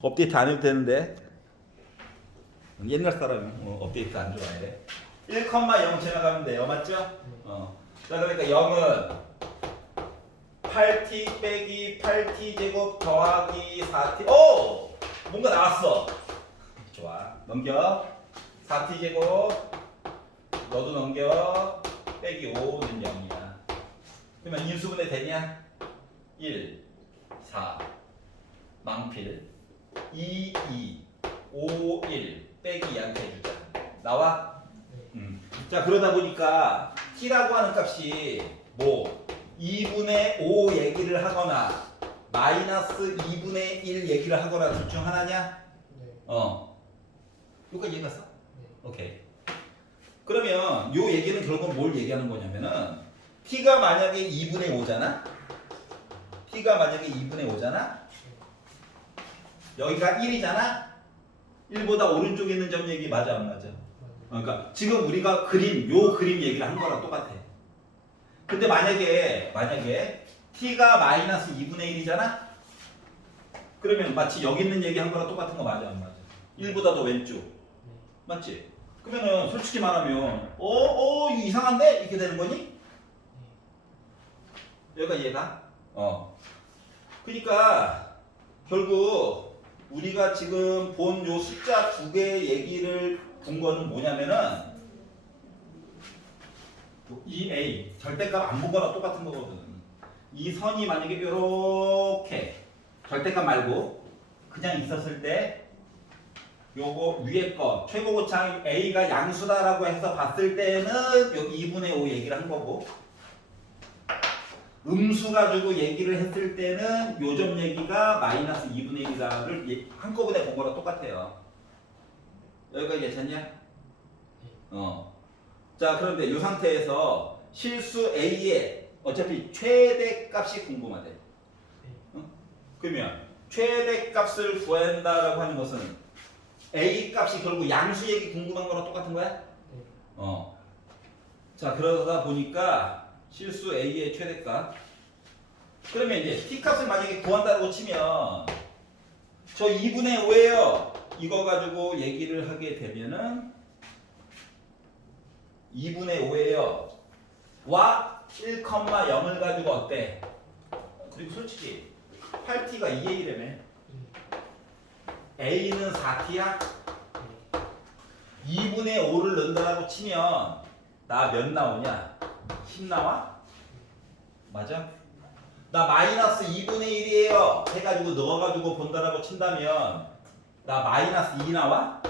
업데이트 안 해도 되는데 옛날 사람이 업데이트 안 좋아해. 1,0 지나가면 돼요. 맞죠? 자, 그러니까 0은 8t 빼기 8t 제곱 더하기 4t. 오! 뭔가 나왔어. 좋아. 넘겨. 4t 제곱 너도 넘겨. 빼기 5는 0이야. 그러면 인수분해 되냐? 1, 4 망필 2, 5, 1 빼기 2한테 해주자. 나와? 자, 그러다 보니까 t라고 하는 값이 뭐 2분의 5 얘기를 하거나 마이너스 2분의 1 얘기를 하거나 둘 중 하나냐? 여기까지 이해갔어? 오케이. 그러면 요 얘기는 결국 뭘 얘기하는 거냐면은 t가 만약에 2분의 5잖아? t가 만약에 2분의 5잖아? 여기가 1이잖아? 1보다 오른쪽에 있는 점 얘기 맞아 안 맞아? 그러니까 지금 우리가 요 그림 얘기를 한 거랑 똑같아. 근데 만약에 t가 마이너스 2분의 1이잖아? 그러면 마치 여기 있는 얘기 한 거랑 똑같은 거 맞아 안 맞아? 1보다 더 왼쪽. 맞지? 그러면은 솔직히 말하면 이거 이상한데? 이렇게 되는 거니? 여기가 이해가? 그러니까 결국 우리가 지금 본 요 숫자 두 개의 얘기를 본 거는 뭐냐면은 이 A 절대값 안 본 거랑 똑같은 거거든. 이 선이 만약에 이렇게 절대값 말고 그냥 있었을 때 요거 위에 거 최고고창 A가 양수다라고 해서 봤을 때는 여기 2분의 5 얘기를 한 거고 음수 가지고 얘기를 했을 때는 요점 얘기가 마이너스 2분의 1이다를 한꺼번에 본 거랑 똑같아요. 여기까지 괜찮냐? 자, 그런데 이 상태에서 실수 A의 어차피 최대값이 궁금하대. 그러면 최대값을 구한다라고 하는 것은 A 값이 결국 양수 얘기 궁금한 거랑 똑같은 거야? 자, 그러다 보니까 실수 A의 최대값. 그러면 이제 t 값을 만약에 구한다고 치면 저 2분의 5예요. 이거 가지고 얘기를 하게 되면은 2분의 5예요. 와 1,0을 가지고 어때? 그리고 솔직히 8t가 2의 1이라며. a는 4t야. 2분의 5를 넣는다고 치면 나 몇 나오냐? 10 나와? 맞아? 나 마이너스 2분의 1이에요 해가지고 넣어가지고 본다라고 친다면 나 마이너스 2 나와?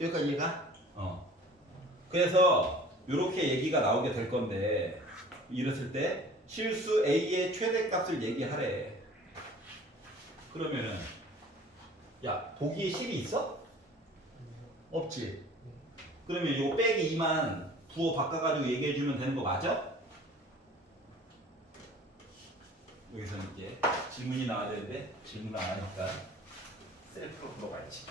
여기까지 이해가? 그래서 이렇게 얘기가 나오게 될 건데 이랬을 때 실수 A의 최대값을 얘기하래. 그러면은 야 보기에 10이 있어? 없지. 그러면 요 빼기 2만 부호 바꿔가지고 얘기해주면 되는 거 맞아? 여기서는 이제 질문이 나와야 되는데 질문을 안 하니까 셀프로 물어봐야지.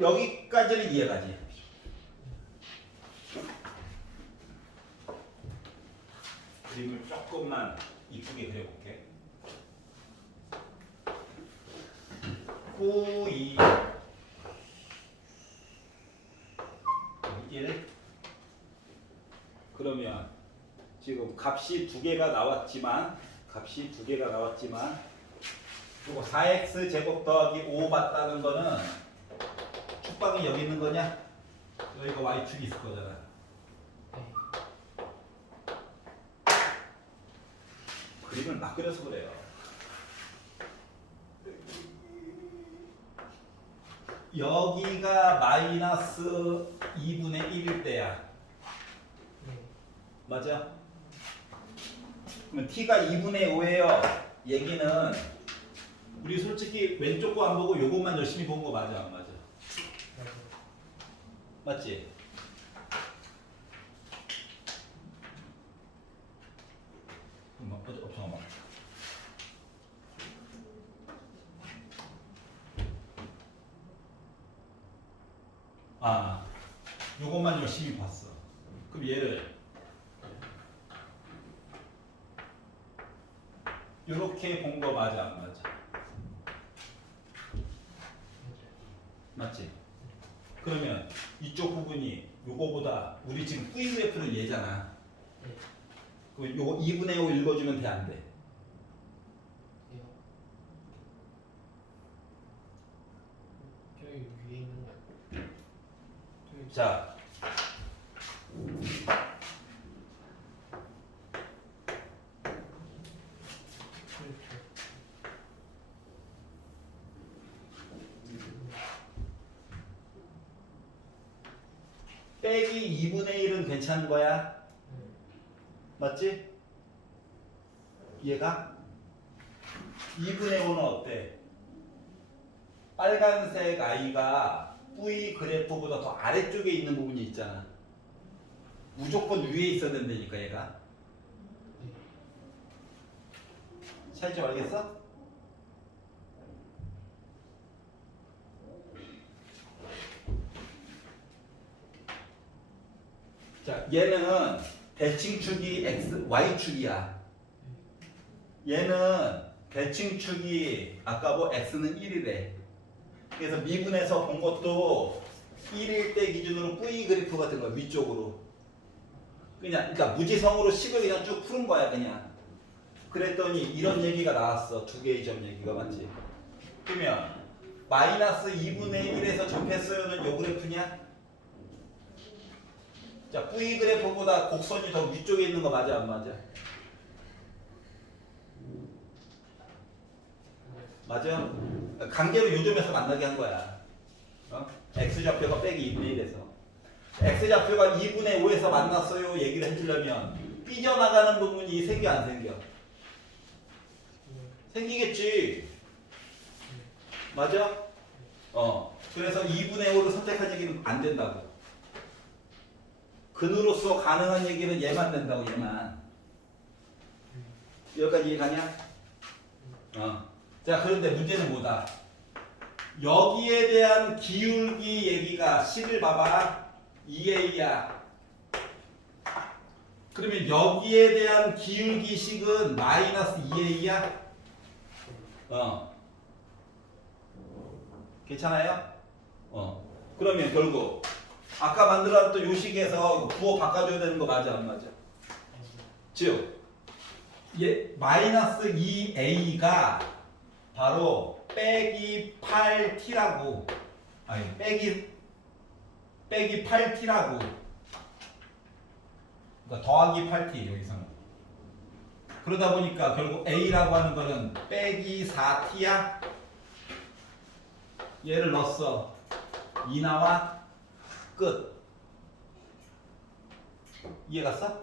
여기까지는 이해가지? 그림을 조금만 이쁘게 그려볼게. 9, 2, 1. 그러면 지금 값이 두 개가 나왔지만 이거 4x 제곱 더하기 5 봤다는 거는 축박이 여기 있는 거냐? 여기가 y축이 있을 거잖아. 그림을 막 그려서 그래요. 여기가 마이너스 2분의 1일 때야. 맞아? 그러면 t가 2분의 5예요. 얘기는 우리 솔직히 왼쪽 거 안 보고 요것만 열심히 본 거 맞아 안 맞아? 맞지? 잠깐만. 요것만 열심히 봤어. 그럼 얘를 이렇게 본 거 맞아 안 맞아? 맞지? 그러면 이쪽 부분이 요거보다 우리 지금 V 그래프는 얘잖아. 그 요거 2분의 5 읽어주면 돼 안 돼? 저기 위에 있는 거. 자, 빼기 2분의 1은 괜찮은 거야? 맞지? 얘가 2분의 5는 어때? 빨간색 아이가 V 그래프보다 더 아래쪽에 있는 부분이 있잖아. 무조건 위에 있어야 된다니까 얘가. 차이점 알겠어? 자, 얘는 대칭축이 x, y축이야. 얘는 대칭축이 아까 뭐 x는 1이래. 그래서 미분에서 본 것도 1일 때 기준으로 V 그래프 같은 거 위쪽으로. 그러니까 무지성으로 식을 그냥 쭉 푸는 거야 그냥. 그랬더니 이런 얘기가 나왔어. 두 개의 점 얘기가 맞지? 그러면 마이너스 2분의 1에서 접했어요는 요 그래프냐? 자, V 그래프보다 곡선이 더 위쪽에 있는 거 맞아 안 맞아? 맞아? 관계로 요점에서 만나게 한 거야. X좌표가 빼기 2분의 1에서. X좌표가 2분의 5에서 만났어요 얘기를 해주려면 삐져나가는 부분이 생겨 안 생겨? 생기겠지. 맞아? 그래서 2분의 5를 선택한 얘기는 안 된다고. 근으로서 가능한 얘기는 얘만 된다고 얘만. 여기까지 이해가냐? 자, 그런데 문제는 뭐다? 여기에 대한 기울기 얘기가 식을 봐봐. 2a야. 그러면 여기에 대한 기울기 식은 마이너스 2a야? 괜찮아요? 그러면 결국 아까 만들어놨던 요 식에서 부호 바꿔줘야 되는 거 맞아 안 맞아? 즉 마이너스 2a가 바로 빼기 8t라고. 아니 빼기 8t라고. 그러니까 더하기 8t 여기서는. 그러다 보니까 결국 a라고 하는 거는 빼기 4t야. 얘를 넣었어. 2 나와. 끝. 이해 갔어?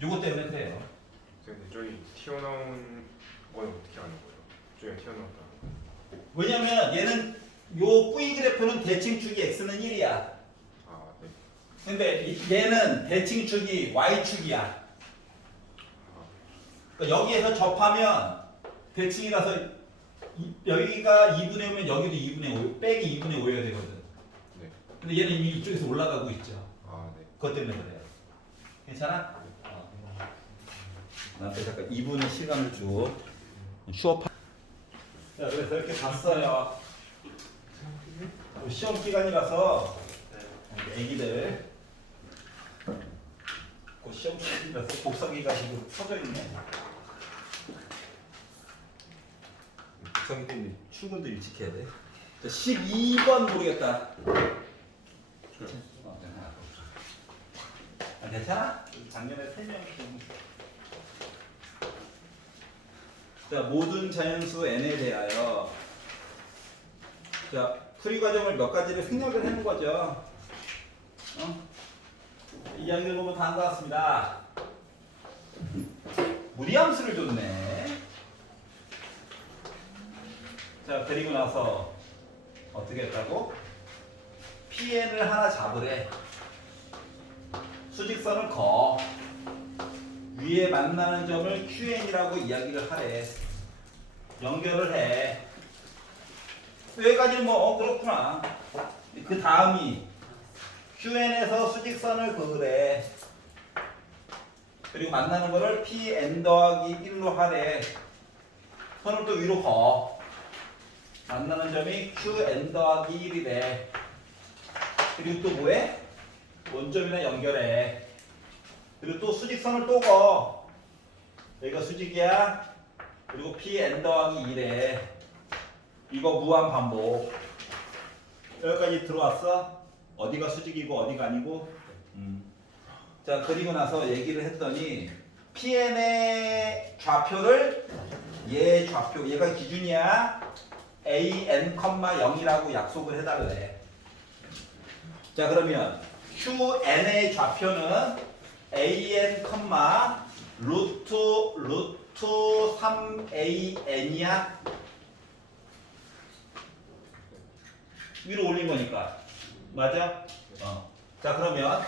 요거 때문에 그래요. 근데 저기 튀어나온 건 어떻게 하는 거예요? 저기 튀어나왔다. 왜냐면 얘는 요 V 그래프는 대칭축이 x는 1이야. 아, 네. 근데 얘는 대칭축이 y축이야. 그러니까 여기에서 접하면 대칭이라서 여기가 2분의 5면 여기도 2분의 5 빼기 2분의 5여야 되거든. 네. 근데 얘는 이미 이쪽에서 올라가고 있죠. 아, 네. 그것 때문에 그래요. 괜찮아? 나한테 잠깐 2분의 시간을 줘. 수업. 자, 그래서 이렇게 봤어요. 시험 기간이라서 애기들 시험 기간이라서 복사기가 지금 터져 있네. 복사기 때문에 출근도 일찍 해야 돼. 12번 모르겠다. 괜찮아? 작년에 3명. 자, 모든 자연수 n에 대하여 자, 풀이 과정을 몇 가지를 생략을 해놓은 거죠. 이야기를 보면 다음과 같습니다. 무리함수를 줬네. 자, 그리고 나서 어떻게 했다고? PN을 하나 잡으래. 수직선을 거. 위에 만나는 점을 QN이라고 이야기를 하래. 연결을 해. 여기까지는 뭐 그렇구나. 그 다음이 QN에서 수직선을 그으래. 그리고 만나는 거를 Pn 더하기 1로 하래. 선을 또 위로 거. 만나는 점이 Qn 더하기 1이래. 그리고 또 뭐해? 원점이나 연결해. 그리고 또 수직선을 또 거. 여기가 수직이야. 그리고 Pn 더하기 2래. 이거 무한 반복. 여기까지 들어왔어? 어디가 수직이고 어디가 아니고? 자, 그리고 나서 얘기를 했더니 Pn의 좌표를 얘 좌표, 얘가 기준이야. AN, 0이라고 약속을 해달래. 자, 그러면 QN의 좌표는 AN, 루트 3AN이야. 위로 올린 거니까. 맞아? 자, 그러면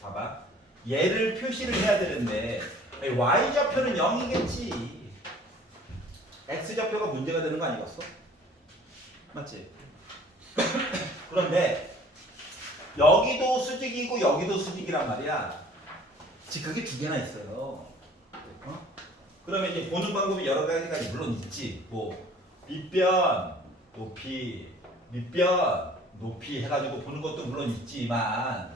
봐봐. 얘를 표시를 해야 되는데 Y좌표는 0이겠지. X좌표가 문제가 되는 거 아니겠어? 맞지? 그런데 여기도 수직이고 여기도 수직이란 말이야. 지금 그게 두 개나 있어요. 그러면 이제 보는 방법이 여러 가지가 물론 있지. 뭐 밑변, 높이, 밑변, 높이 해가지고 보는 것도 물론 있지만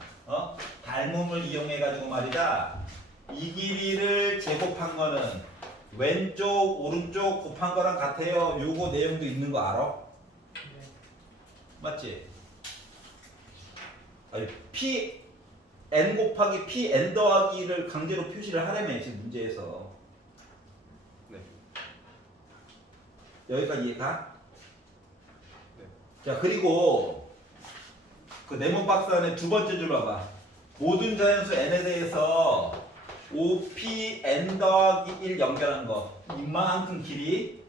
닮음을 이용해가지고 말이다. 이 길이를 제곱한 거는 왼쪽, 오른쪽 곱한 거랑 같아요. 요거 내용도 있는 거 알아? 맞지? 아니, Pn 곱하기 Pn 더하기를 강제로 표시를 하려면 지금 문제에서. 네. 여기까지 이해가? 네. 자, 그리고 그 네모 박스 안에 두 번째 줄 봐봐. 모든 자연수 n에 대해서 OPn 더하기 1 연결한 거 이만큼 길이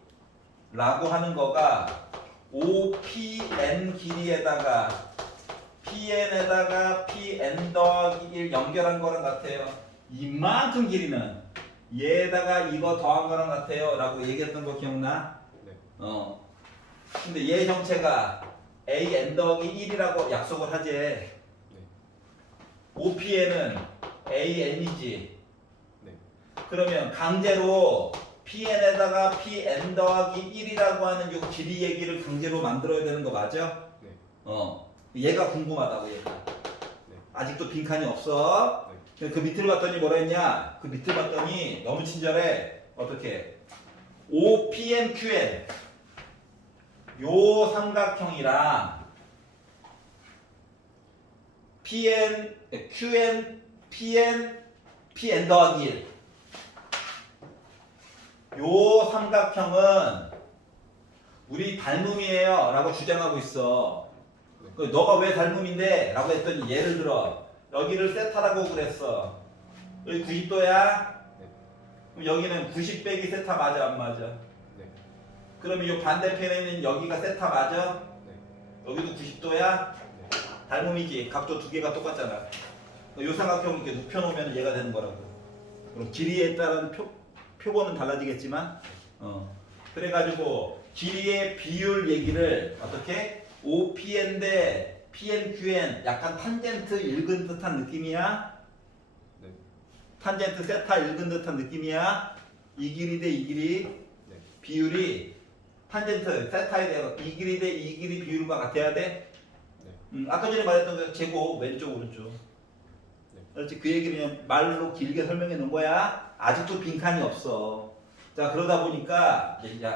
라고 하는 거가 OPn 길이에다가 PN에다가 PN 더하기 1 연결한 거랑 같아요. 이만큼 길이는 얘에다가 이거 더한 거랑 같아요 라고 얘기했던 거 기억나? 네. 근데 얘 정체가 AN 더하기 1이라고 약속을 하지. OPN은 AN이지. 네. 그러면 강제로 PN에다가 PN 더하기 1이라고 하는 요 길이 얘기를 강제로 만들어야 되는 거 맞아? 네. 얘가 궁금하다고 얘가. 네. 아직도 빈칸이 없어. 그 밑을 봤더니 뭐라 했냐? 그 밑을 봤더니 너무 친절해. 어떻게? OPN, QN 요 삼각형이랑 PN, QN, PN 더하기 1. 요 삼각형은 우리 닮음이에요 라고 주장하고 있어. 너가 왜 닮음인데? 라고 했더니 예를 들어 여기를 세타라고 그랬어. 여기 90도야? 그럼 여기는 90 빼기 세타 맞아 안 맞아? 네. 그러면 이 반대편에는 여기가 세타 맞아? 네. 여기도 90도야? 닮음이지. 각도 두 개가 똑같잖아. 이 삼각형을 이렇게 눕혀놓으면 얘가 되는 거라고. 그럼 길이에 따른 표본은 달라지겠지만, 그래가지고 길이의 비율 얘기를 어떻게? OPN 대 PNQN 약간 탄젠트 읽은 듯한 느낌이야? 네. 탄젠트 세타 읽은 듯한 느낌이야? 이 길이 대 이 길이 네. 비율이 탄젠트 세타에 대해서 이 길이 대 이 길이 비율과 같아야 돼? 아까 전에 말했던 그 제곱 왼쪽 오른쪽. 그렇지. 그 얘기를 그냥 말로 길게 설명해 놓은 거야. 아직도 빈칸이 없어. 자, 그러다 보니까 이제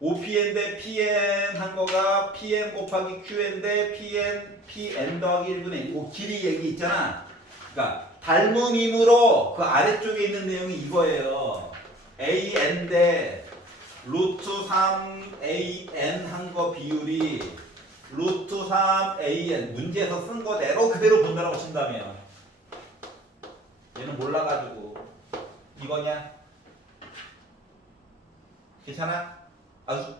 OPN 대 PN 한 거가 PN 곱하기 QN 대 PN 더하기 1분의 1. 길이 얘기 있잖아. 그러니까 닮음이므로 그 아래쪽에 있는 내용이 이거예요. AN 대 루트 3AN 한 거 비율이 루트 3AN 문제에서 쓴 거대로 그대로 본다라고 친다면 얘는 몰라가지고 이거냐? 괜찮아? 아주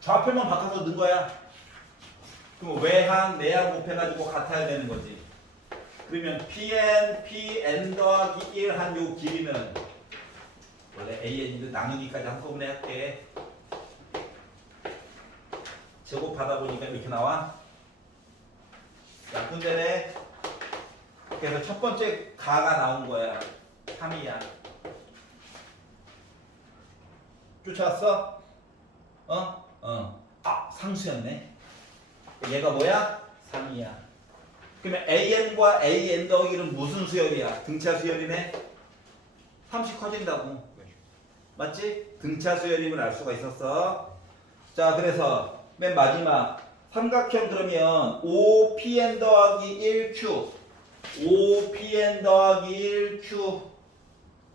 좌표만 바꿔서 넣은 거야. 그럼 외항, 내항 곱해가지고 같아야 되는 거지. 그러면 PN 더하기 1 한 요 길이는 원래 AN인데 나누기까지 한꺼번에 할게. 제곱하다 보니까 이렇게 나와. 약분되네. 그래서 첫 번째 가가 나온 거야. 3이야. 쫓아왔어? 아, 상수였네. 얘가 뭐야? 3이야. 그러면 AN과 AN 더하기는 무슨 수열이야? 등차 수열이네? 3씩 커진다고. 네. 맞지? 등차 수열임을 알 수가 있었어. 자, 그래서 맨 마지막 삼각형 그러면 5pn 더하기 1q 5pn 더하기 1q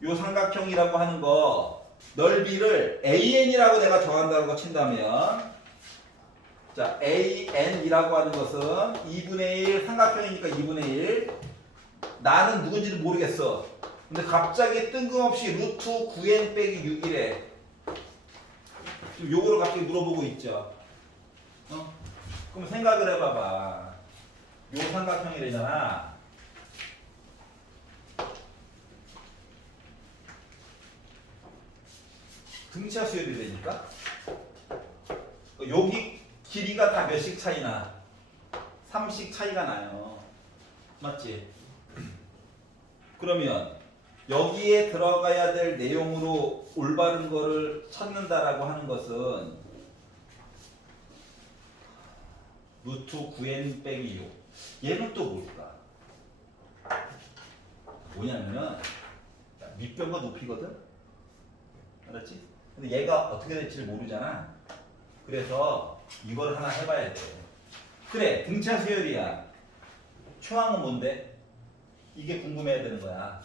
요 삼각형이라고 하는 거 넓이를 AN이라고 내가 정한다는 거 친다면 자 AN이라고 하는 것은 2분의 1 삼각형이니까 2분의 1 나는 누군지는 모르겠어. 근데 갑자기 뜬금없이 루트 9n 빼기 6이래. 지금 요거를 갑자기 물어보고 있죠. 그럼 생각을 해봐봐. 요 삼각형이래잖아. 등차 수열이라니까? 여기 길이가 다 몇씩 차이나? 3씩 차이가 나요. 맞지? 그러면 여기에 들어가야 될 내용으로 올바른 거를 찾는다라고 하는 것은 루트 9n 빼기 6. 얘는 또 뭘까? 뭐냐면 밑변과 높이거든? 알았지? 근데 얘가 어떻게 될지를 모르잖아. 그래서 이걸 하나 해봐야 돼. 그래, 등차 수열이야. 초항은 뭔데? 이게 궁금해야 되는 거야.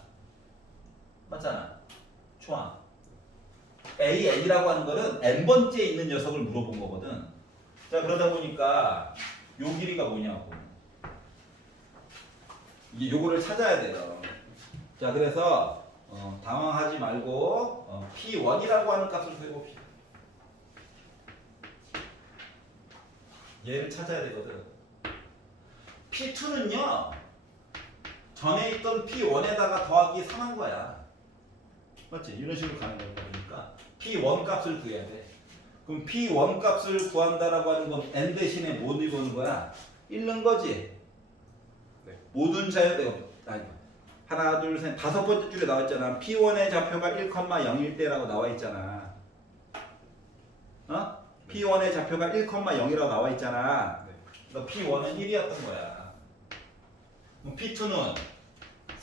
맞잖아. 초항. AN이라고 하는 거는 n번째에 있는 녀석을 물어본 거거든. 자, 그러다 보니까 요 길이가 뭐냐고. 이게 요거를 찾아야 돼요. 자, 그래서 당황하지 말고 P1이라고 하는 값을 구해봅시다. 얘를 찾아야 되거든. P2는요. 전에 있던 P1에다가 더하기 3한 거야. 맞지? 이런 식으로 가는 거니까 P1 값을 구해야 돼. 그럼 P1 값을 구한다라고 하는 건 N 대신에 뭐 읽는 거야? 읽는 거지? 네. 모든 자연대가 아니 하나 둘 셋 다섯 번째 줄에 나와 있잖아. P1의 좌표가 1,0일 때라고 나와 있잖아. P1의 좌표가 1,0이라고 나와 있잖아. 네. 그러니까 P1은 1이었던 거야. 그럼 P2는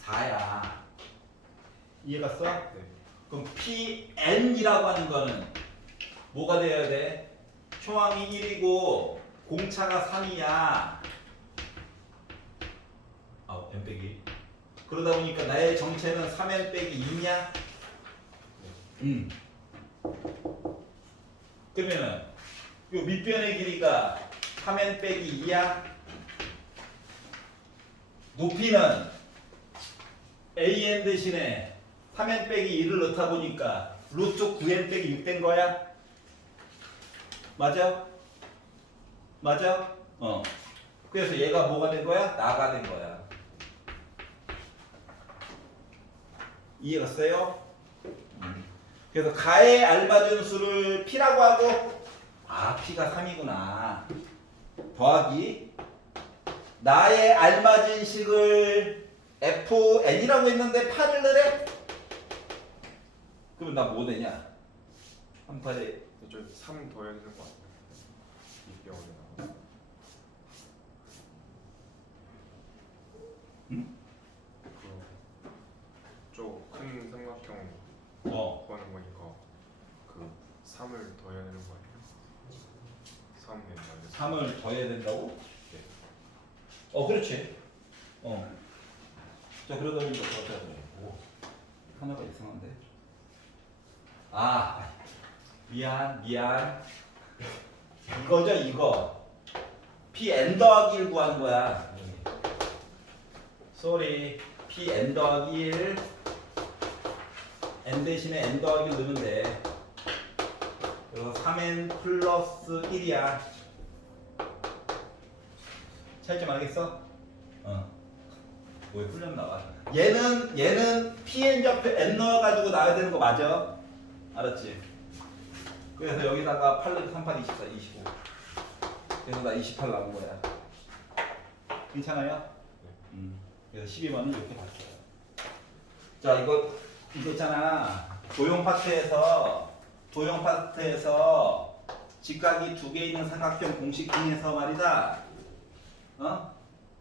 4야. 이해갔어? 네. 그럼 PN이라고 하는 거는 뭐가 돼야 돼? 초항이 1이고 공차가 3이야. n 빼기. 그러다 보니까 나의 정체는 3n 빼기 2냐? 그러면은 요 밑변의 길이가 3n 빼기 2야. 높이는 AN 대신에 3n 빼기 2를 넣다 보니까 루트 9n 빼기 6 된 거야? 맞아? 맞아? 그래서 얘가 뭐가 된 거야? 나가 된 거야. 이해갔어요? 그래서 가에 알맞은 수를 P라고 하고 P가 3이구나. 더하기 나의 알맞은 식을 FN이라고 했는데 8을 넣으래? 그러면 나 뭐 되냐? 3,8에 좀 3 더해야 되는 거 같아요. 이 병원에 그쪽큰 삼각형 구하는 거니까 그 3을 더해야 되는 거 아니에요? 3에 맞아요. 3을 더해야 된다고? 네. 그렇지. 자, 그러다 보니까 어떻게 하더라고. 하나가 이상한데. 미안. 이거죠, 이거. Pn 더하기 1 구하는 거야. sorry. Pn 더하기 1. n 대신에 n 더하기 1 넣으면 돼. 그래서 3n 플러스 1이야. 차이점 알겠어? 뭐에 풀렸 나와. 얘는 Pn 좌표 n 넣어가지고 나와야 되는 거 맞아? 알았지? 그래서 여기다가 8, 3, 8, 24, 25. 그래서 나 28 나온 거야. 괜찮아요? 그래서 12번은 이렇게 바뀌어요. 자, 이거 있잖아. 도형 파트에서 직각이 두 개 있는 삼각형 공식 중에서 말이다.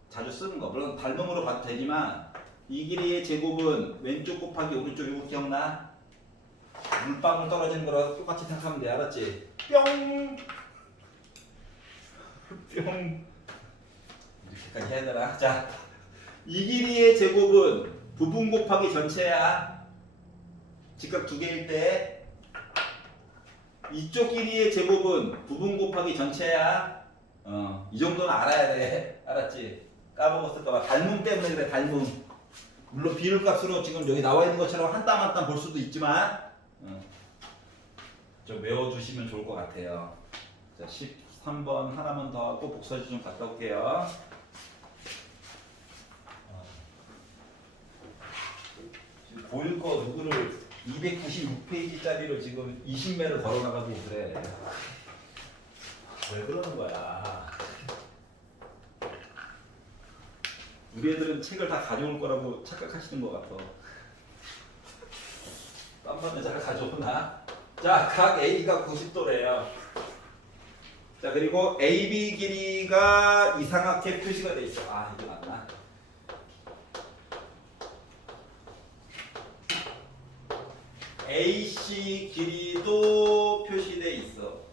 자주 쓰는 거. 물론 닮음으로 봐도 되지만 이 길이의 제곱은 왼쪽 곱하기 오른쪽. 이거 기억나? 물방울 떨어지는 거랑 똑같이 생각하면 돼. 알았지? 뿅! 뿅! 이렇게까지 해야 되나? 자, 이 길이의 제곱은 부분 곱하기 전체야. 직각 두 개일 때. 이쪽 길이의 제곱은 부분 곱하기 전체야. 이 정도는 알아야 돼. 알았지? 까먹었을까봐. 닮음 때문에 그래, 닮음. 물론 비율값으로 지금 여기 나와 있는 것처럼 한 땀 한 땀 볼 수도 있지만, 좀 외워두시면 좋을 것 같아요. 자, 13번 하나만 더 하고 복사지 좀 갔다 올게요. 지금 보일 거 누구를 296페이지짜리로 지금 20매를 걸어나가고 그래. 왜 그러는 거야? 우리 애들은 책을 다 가져올 거라고 착각하시는 것 같아. 딴 잘 가져오나? 자, 각 A가 90도래요. 자, 그리고 AB 길이가 이상하게 표시가 돼 있어. 아, 이게 맞나? AC 길이도 표시돼 있어.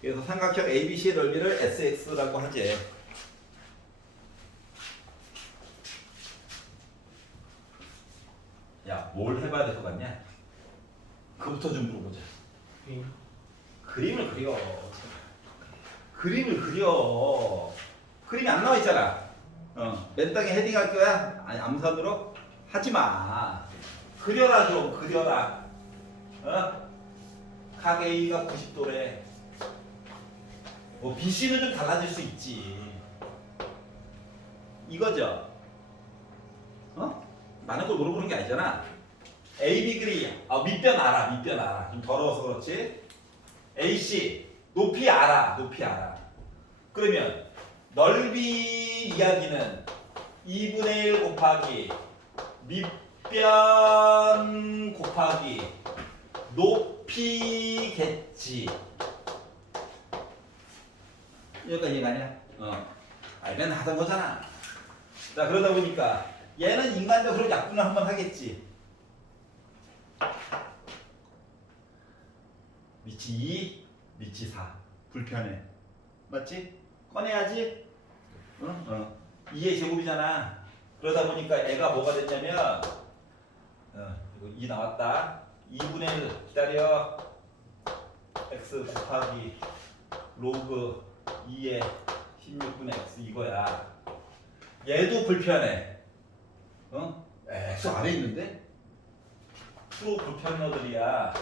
그래서 삼각형 ABC의 넓이를 SX라고 하지. 야, 뭘 해봐야 될 것 같냐? 그부터 좀 물어보자. 그림을 그려. 그림을 그려. 그림이 안 나와 있잖아. 맨 땅에 헤딩할 거야? 아니, 암산으로? 하지 마. 그려라 좀, 그려라. 각 A가 90도래. 뭐 BC는 좀 달라질 수 있지. 이거죠. 많은 걸 물어보는 게 아니잖아. AB 길이, 밑변 알아, 밑변 알아. 좀 더러워서 그렇지. AC 높이 알아, 높이 알아. 그러면 넓이 이야기는 2분의 1 곱하기 밑변 곱하기 높이겠지. 여기까지 이해가 아니야? 알면 하던 거잖아. 자, 그러다 보니까 얘는 인간적으로 약분을 한번 하겠지. 밑이 2, 밑이 4. 불편해. 맞지? 꺼내야지? 2의 제곱이잖아. 그러다 보니까 애가 뭐가 됐냐면, 이거 2 나왔다. 2분의 1 기다려. x 곱하기 로그 2의 16분의 x 이거야. 얘도 불편해. x 안에 있는데? 프로 불편러들이야.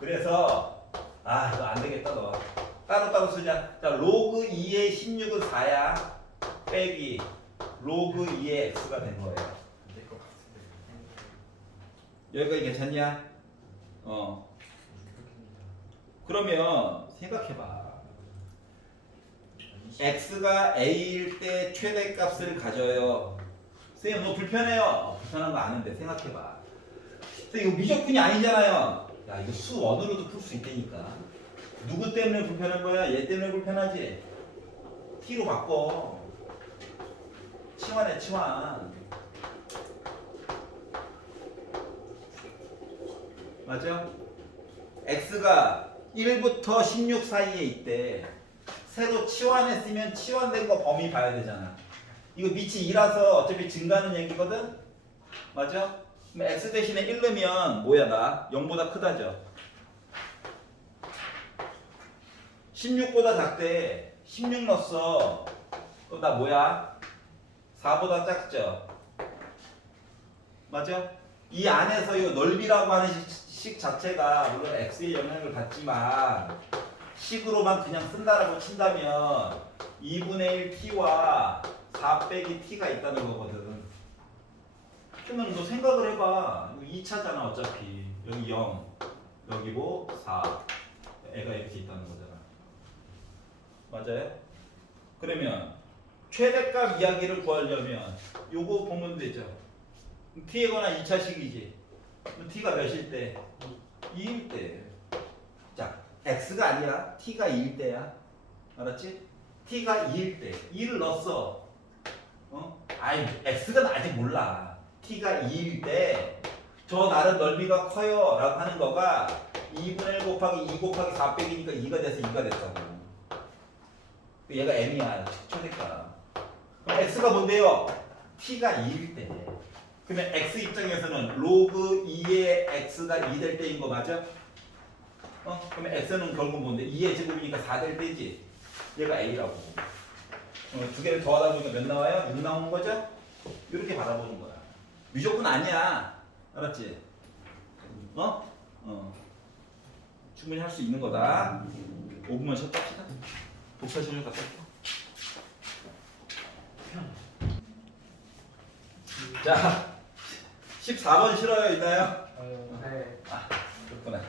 그래서 이거 안 되겠다 너. 따로따로 쓰자. 자, 로그 2의 16은 4야. 빼기 로그 2의 x가 된 거예요. 안될것 같은데. 여기까지 괜찮냐? 그러면 생각해봐. x가 a일 때 최대값을 가져요. 선생님 너 불편해요. 불편한 거 아는데 생각해봐. 근데 이거 미적분이 아니잖아요. 야, 이거 수원으로도 풀 수 있다니까. 누구 때문에 불편한 거야? 얘 때문에 불편하지? t로 바꿔. 치환해, 치환. 맞아? x가 1부터 16 사이에 있대. 새로 치환했으면 치환된 거 범위 봐야 되잖아. 이거 밑이 2라서 어차피 증가하는 얘기거든? 맞아? 그럼 x 대신에 1 넣으면 뭐야 나? 0보다 크다죠? 16보다 작대. 16 넣었어. 그럼 나 뭐야? 4보다 작죠? 맞아? 이 안에서 이 넓이라고 하는 식 자체가 물론 x의 영향을 받지만 식으로만 그냥 쓴다라고 친다면 2분의 1 t와 4 빼기 t가 있다는 거거든. 그러면 너 생각을 해봐. 이거 2차잖아 어차피. 여기 0, 여기 뭐 4. 애가 이렇게 있다는 거잖아. 맞아요? 그러면 최대값 이야기를 구하려면 요거 보면 되죠. t에 관한 2차식이지. t가 몇일 때? 2일 때. 자, x가 아니라 t가 2일 때야. 알았지? t가 2일 때. 2를 넣었어. 아이, x가 아직 몰라. t가 2일 때 저 나름 넓이가 커요 라고 하는 거가 2분의 1 곱하기 2 곱하기 4 빼기니까 2가 돼서 2가 됐다고. 얘가 m이야. 최대값. 그럼 x가 뭔데요? t가 2일 때. 그러면 x 입장에서는 로그 2의 x가 2 될 때인 거 맞아? 그러면 x는 결국 뭔데? 2의 제곱이니까 4 될 때지. 얘가 a라고. 두 개를 더하다 보니까 몇 나와요? 6 나오는 거죠? 이렇게 바라보는 거야. 무조건 아니야. 알았지? 충분히 할 수 있는 거다. 5분만 쉬었다 합시다. 독서실을 갔다 올게요. 자, 14번 싫어요, 있나요? 네. 아, 그렇구나.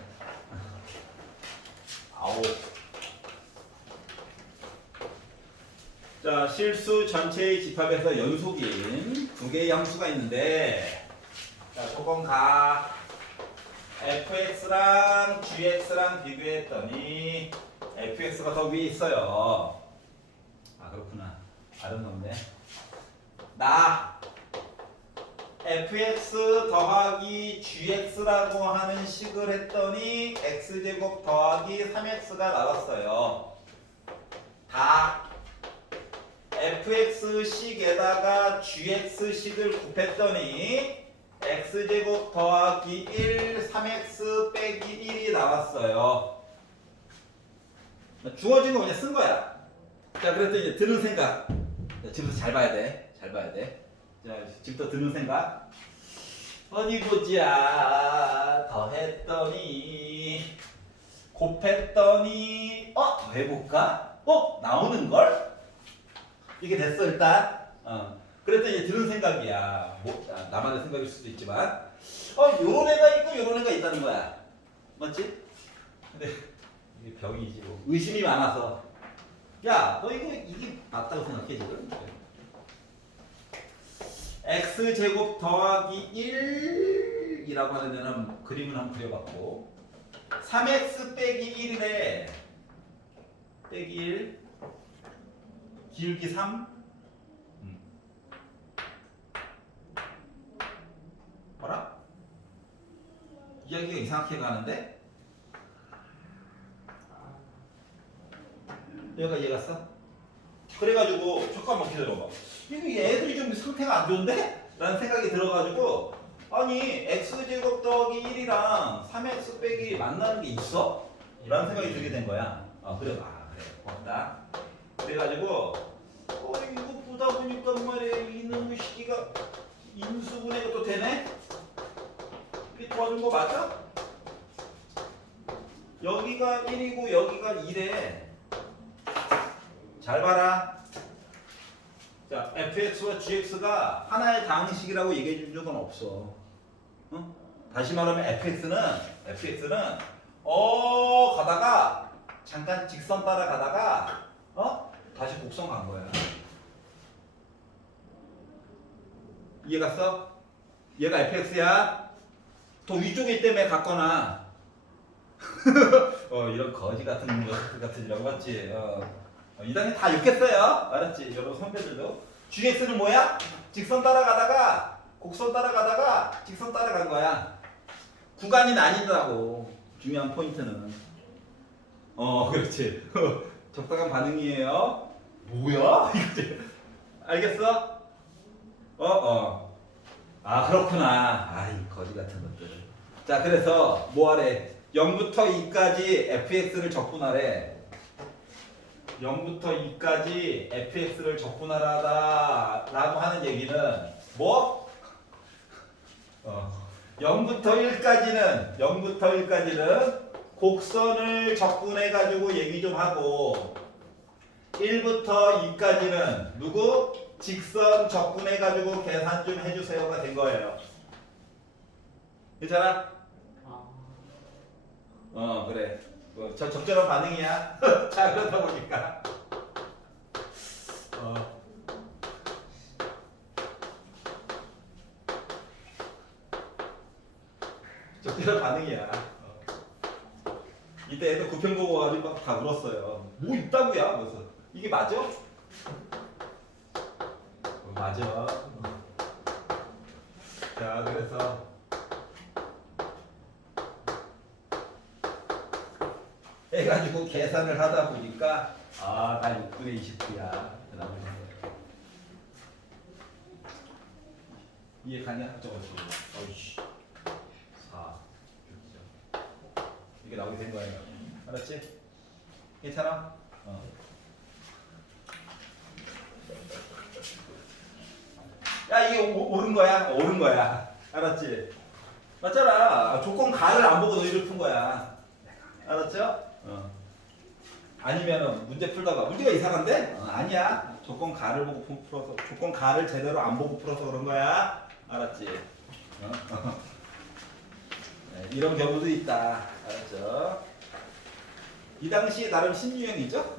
아홉. 자, 실수 전체의 집합에서 연속인 두 개의 함수가 있는데, 자, 저건 가. fx랑 gx랑 비교했더니 fx가 더 위에 있어요. 아, 그렇구나. 다른 건데. 나 fx 더하기 gx라고 하는 식을 했더니 x제곱 더하기 3x가 나왔어요. 다 fx식에다가 gx식을 곱했더니 x제곱 더하기 1, 3x 빼기 1이 나왔어요. 주어진 거 그냥 쓴 거야. 자, 그래서 이제 드는 생각. 자, 지금부터 잘 봐야 돼. 잘 봐야 돼. 자, 지금부터 드는 생각. 어디 보자. 더했더니, 곱했더니, 더해볼까? 나오는걸? 이게 됐어, 일단. 그랬더니 이제 드는 생각이야. 나만의 생각일 수도 있지만, 요런 애가 있고 요런 애가 있다는 거야. 맞지? 근데 이게 병이지 뭐. 의심이 많아서. 야, 너 이게 맞다고 생각해 지금? x제곱 더하기 1이라고 하는 데는 그림을 한번 그려봤고 3x 빼기 1이래. 빼기 1 기울기 3 뭐라? 이야기가 이상하게 가는데? 얘가 이해갔어? 그래가지고 잠깐만 기다려봐. 이거 애들이 좀 상태가 안 좋은데? 라는 생각이 들어가지고 아니 x제곱 더하기 1이랑 3x 빼기 1이 만나는 게 있어? 라는 생각이 들게 된 거야. 그래 고맙다. 그래가지고 이거 보다 보니까 말이야 이놈의 시기가 인수분해가 또 되네? 이게 도와준 거 맞아? 여기가 1이고 여기가 2래. 잘 봐라. 자, fx와 gx가 하나의 당식이라고 얘기해 준 적은 없어. 다시 말하면 fx는 가다가 잠깐 직선 따라가다가 다시 곡선 간 거야. 이해갔어? 얘가 fx야. 더 위쪽에 때문에 갔거나 이런 거지 같은 것 같으라고 맞지? 이 단계 다 읽겠어요. 알았지? 여러분 선배들도. gx는 뭐야? 직선 따라가다가 곡선 따라가다가 직선 따라간 거야. 구간이 나뉜다고. 중요한 포인트는. 그렇지. 적당한 반응이에요. 뭐야? 이거지. 알겠어? 그렇구나. 이 거지 같은 것들. 자, 그래서 뭐하래? 0부터 2까지 fx를 적분하래. 0부터 2까지 fx를 적분하라다 라고 하는 얘기는 뭐? 0부터 1까지는 곡선을 적분해 가지고 얘기 좀 하고 1부터 2까지는 누구? 직선 적분해 가지고 계산 좀 해주세요가 된 거예요. 괜찮아? 그래. 적절한 반응이야. 자, 그러다 보니까 이런 반응이야. 이때 애들 구평 보고 와가지고 막 다 울었어요. 뭐 있다고야? 그래서 이게 맞아? 맞아. 자, 그래서 해가지고 계산을 하다 보니까 다 6분의 29야. 이해 가냐? 저거지. 어이씨. 4, 6, 이게 나오게 된 거예요. 알았지? 괜찮아? 야, 이게 옳은 거야? 옳은 거야. 알았지? 맞잖아. 조건 가를 안 보고 너희를 푼 거야. 알았죠? 아니면은 문제 풀다가 문제가 이상한데? 아니야. 조건 가를 보고 풀어서 조건 가를 제대로 안 보고 풀어서 그런 거야. 알았지? 네, 이런 경우도 있다. 알았죠? 이 당시 나름 신유행이죠?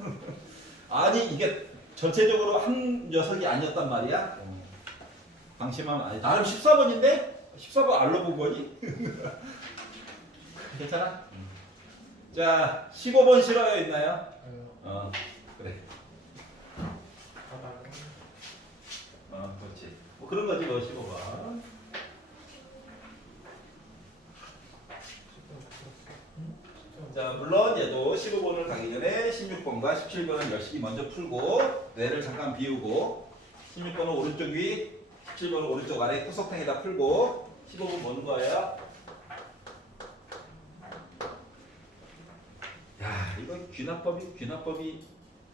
아니 이게 전체적으로 한 녀석이 아니었단 말이야. 방심하면 아니 나름 14번인데? 14번 알로 본 거니? 괜찮아? 자 15번 싫어요 있나요? 그래. 그렇지. 뭐 그런 거지 뭐 15번. 자 물론 얘도 15번을 가기 전에 16번과 17번은 열심히 먼저 풀고 뇌를 잠깐 비우고 16번은 오른쪽 위 17번은 오른쪽 아래 구석탱에다 풀고 15번 보는 거예요. 야 이거 귀납법이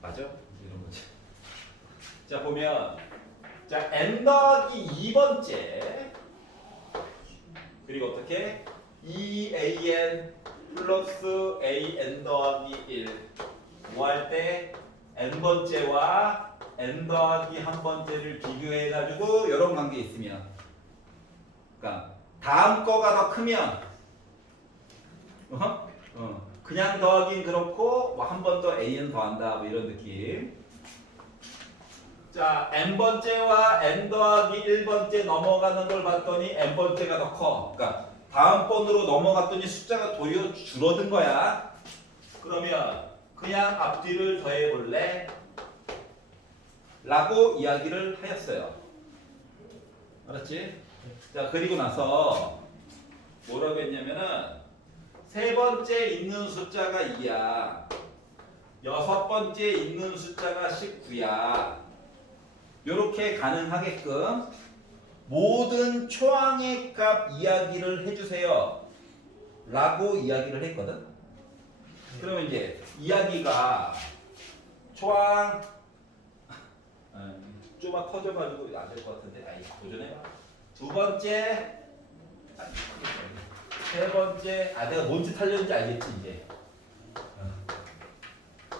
맞아? 이런 거지. 자 보면 자 n 더하기 2번째 그리고 어떻게 2an 플러스 an 더하기 1 뭐 할 때 n번째와 n 더하기 1번째를 비교해가지고 이런 관계 있으면 그러니까 다음 거가 더 크면 그냥 더하긴 그렇고 뭐 한 번 더 an 더한다 뭐 이런 느낌. 자 n번째와 n 더하기 1번째 넘어가는 걸 봤더니 n번째가 더 커. 그러니까 다음번으로 넘어갔더니 숫자가 도리어 줄어든 거야. 그러면 그냥 앞뒤를 더해볼래? 라고 이야기를 하였어요. 알았지? 자 그리고 나서 뭐라고 했냐면은 세 번째 있는 숫자가 2야. 여섯 번째 있는 숫자가 19야. 요렇게 가능하게끔 모든 초항의 값 이야기를 해주세요. 라고 이야기를 했거든. 그러면 이제 이야기가 초항 좁아 커져가지고 안 될 것 같은데 아이 도전해봐. 두 번째 세 번째 내가 뭔 짓 하려는지 알겠지 이제.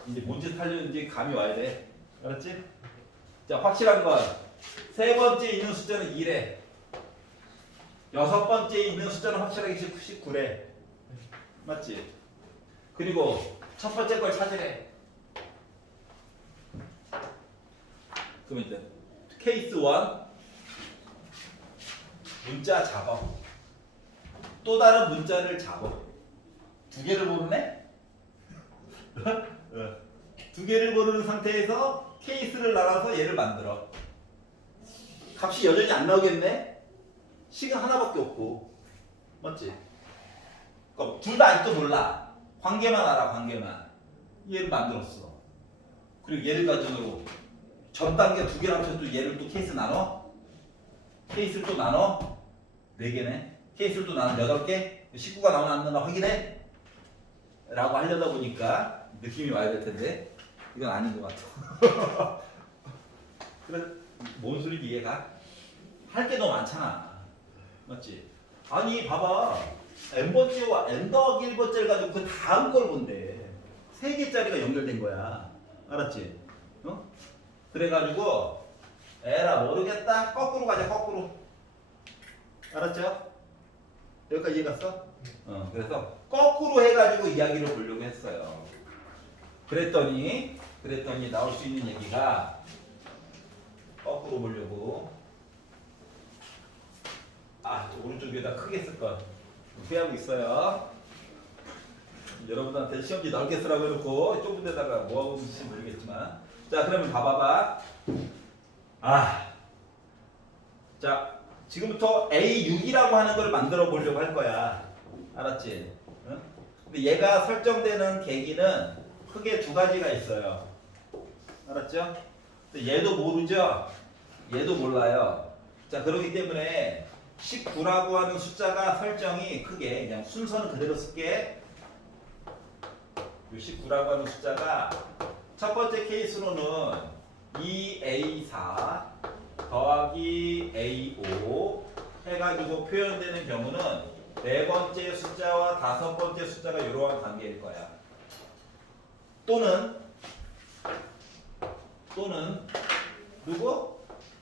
이제 뭔 짓 하려는지 감이 와야 돼. 알았지? 자 확실한 건 세 번째 있는 숫자는 2래. 여섯 번째 있는 숫자는 확실하게 19래. 맞지? 그리고 첫 번째 걸 찾으래. 그러면 이제 케이스 1 문자 잡아. 또 다른 문자를 잡아. 두 개를 모르네? 두 개를 모르는 상태에서 케이스를 나눠서 얘를 만들어. 값이 여전히 안 나오겠네? 식은 하나밖에 없고. 맞지? 그러니까 둘 다 아직도 몰라. 관계만 알아, 관계만. 얘를 만들었어. 그리고 얘를 가지고 전 단계 두 개를 합쳐서 또 얘를 또 케이스 나눠? 케이스를 또 나눠? 4개네. 케이스를 또 나눠 8개? 19가 나오나 안 나오나 확인해? 라고 하려다 보니까 느낌이 와야 될 텐데 이건 아닌 것 같아. 그래 뭔 소리인지 이해가? 할 게 너무 많잖아. 맞지? 아니 봐봐 n번째와 n 더하기 1번째를 가지고 그 다음 걸 본대. 3개짜리가 연결된 거야. 알았지? 그래가지고 에라 모르겠다 거꾸로 가자 거꾸로. 알았죠? 여기까지 이해 갔어? 그래서 거꾸로 해가지고 이야기를 보려고 했어요. 그랬더니 나올 수 있는 얘기가 거꾸로 보려고 오른쪽 위에다 크게 쓸 걸. 후회하고 있어요. 여러분한테 시험지 넓게 쓰라고 해놓고 좁은 데다가 뭐하고 있는지 모르겠지만. 자, 그러면 봐봐봐. 자, 지금부터 A6이라고 하는 걸 만들어 보려고 할 거야. 알았지? 응? 근데 얘가 설정되는 계기는 크게 두 가지가 있어요. 알았죠? 근데 얘도 모르죠? 얘도 몰라요. 자, 그렇기 때문에 19라고 하는 숫자가 설정이 크게 그냥 순서는 그대로 쓸게. 이 19라고 하는 숫자가 첫 번째 케이스로는 2A4 더하기 A5 해가지고 표현되는 경우는 네 번째 숫자와 다섯 번째 숫자가 이러한 관계일 거야. 또는 누구?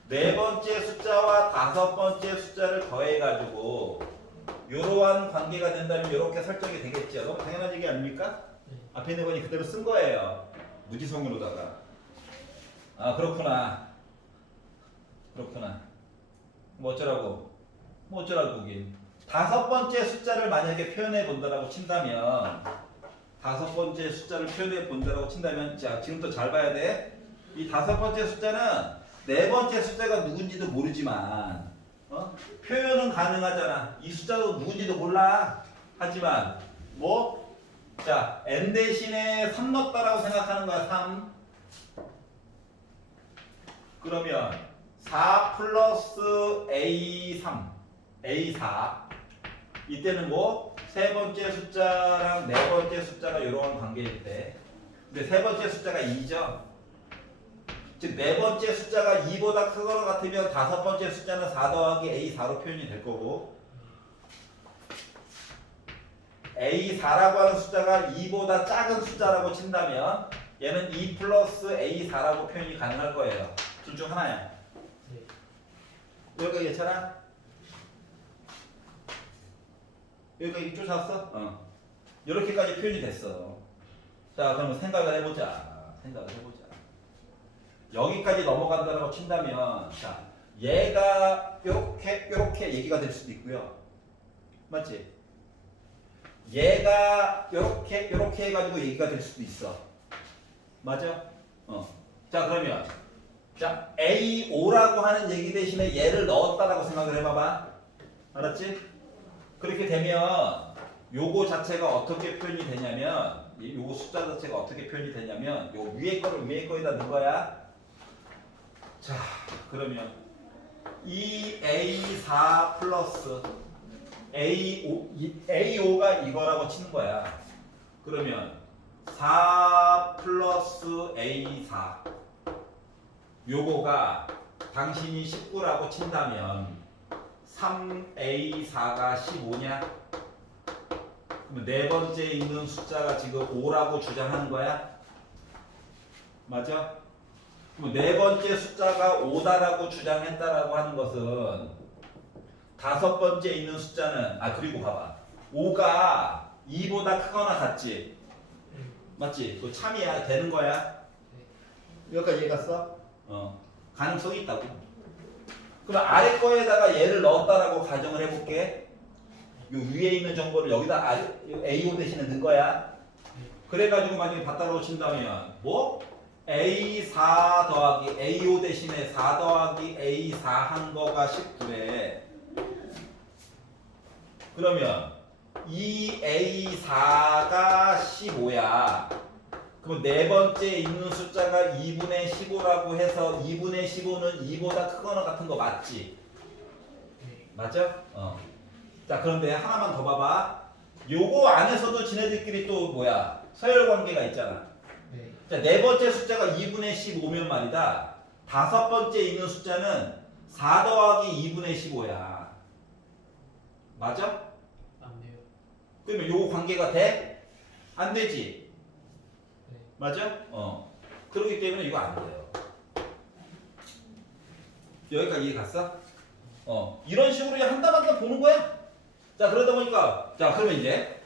네 번째 숫자와 다섯 번째 숫자를 더해가지고 이러한 관계가 된다면 이렇게 설정이 되겠죠. 너무 당연한 얘기 아닙니까? 앞에 있는 거니 그대로 쓴 거예요. 무지성으로다가. 그렇구나. 뭐 어쩌라고 보긴. 다섯 번째 숫자를 만약에 표현해 본다라고 친다면 자, 지금부터 잘 봐야 돼. 이 다섯 번째 숫자는 네 번째 숫자가 누군지도 모르지만 표현은 가능하잖아. 이 숫자도 누군지도 몰라. 하지만 자, n 대신에 3 넣었다라고 생각하는 거야. 3. 그러면 4 플러스 A3 A4 이때는 세 번째 숫자랑 네 번째 숫자가 이러한 관계일 때, 근데 세 번째 숫자가 2죠. 즉 네 번째 숫자가 2보다 크거나 같으면 다섯 번째 숫자는 4 더하기 A4로 표현이 될 거고, A4라고 하는 숫자가 2보다 작은 숫자라고 친다면 얘는 2 플러스 A4라고 표현이 가능할 거예요. 둘 중 하나야. 여기까지 괜찮아? 여기까지 쫓아왔어? 이렇게까지 표현이 됐어. 자, 그러면 생각을 해보자. 여기까지 넘어간다고 친다면, 자, 얘가 요렇게 얘기가 될 수도 있고요. 맞지? 얘가 요렇게 해가지고 얘기가 될 수도 있어. 맞아? 자, 그러면 자, A5라고 하는 얘기 대신에 얘를 넣었다라고 생각을 해봐봐. 알았지? 그렇게 되면 요거 자체가 어떻게 표현이 되냐면, 요거 숫자 자체가 어떻게 표현이 되냐면 요 위에 거를 위에 거에다 넣은 거야. 자, 그러면 이 A4 플러스 A5가 이거라고 치는 거야. 그러면 4 플러스 A4 요거가 당신이 19라고 친다면 3A4가 15냐? 그러면 네 번째 있는 숫자가 지금 5라고 주장하는 거야? 맞아? 그럼 네 번째 숫자가 5다라고 주장했다라고 하는 것은 다섯 번째 있는 숫자는 그리고 봐봐. 5가 2보다 크거나 같지? 맞지? 그 참이야. 되는 거야? 여기까지 이해갔어? 가능성이 있다고. 그럼 아래 거에다가 얘를 넣었다라고 가정을 해볼게. 요 위에 있는 정보를 여기다 A5 대신에 넣은 거야. 그래가지고 만약에 봤다고 친다면 A4 더하기 A5 대신에 4 더하기 A4 한 거가 19래. 그러면 이 A4가 15야. 그럼 네 번째 있는 숫자가 2분의 15라고 해서 2분의 15는 2보다 크거나 같은 거 맞지? 맞아? 자, 그런데 하나만 더 봐봐. 요거 안에서도 지네들끼리 또 서열 관계가 있잖아. 자, 네 번째 숫자가 2분의 15면 말이다. 다섯 번째 있는 숫자는 4 더하기 2분의 15야. 맞아? 안 돼요. 그러면 요 관계가 돼? 안 되지? 맞아? 그렇기 때문에 이거 안 돼요. 여기까지 이해 갔어? 이런 식으로 한 땀 한 땀 보는 거야. 자, 그러다 보니까, 자, 그러면 이제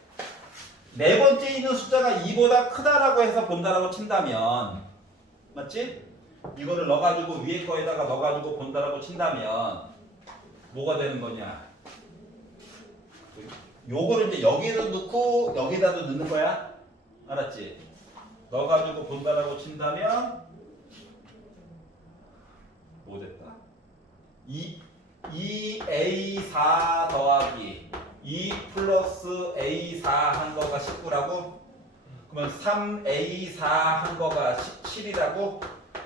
네 번째 있는 숫자가 2보다 크다라고 해서 본다라고 친다면, 맞지? 이거를 넣어가지고 위에 거에다가 넣어가지고 본다라고 친다면 뭐가 되는 거냐? 요거를 이제 여기도 넣고 여기다도 넣는 거야. 알았지? 넣어가지고 본다라고 친다면 뭐 됐다? 2A4 더하기 2 플러스 A4 한 거가 19라고? 그러면 3A4 한 거가 17이라고?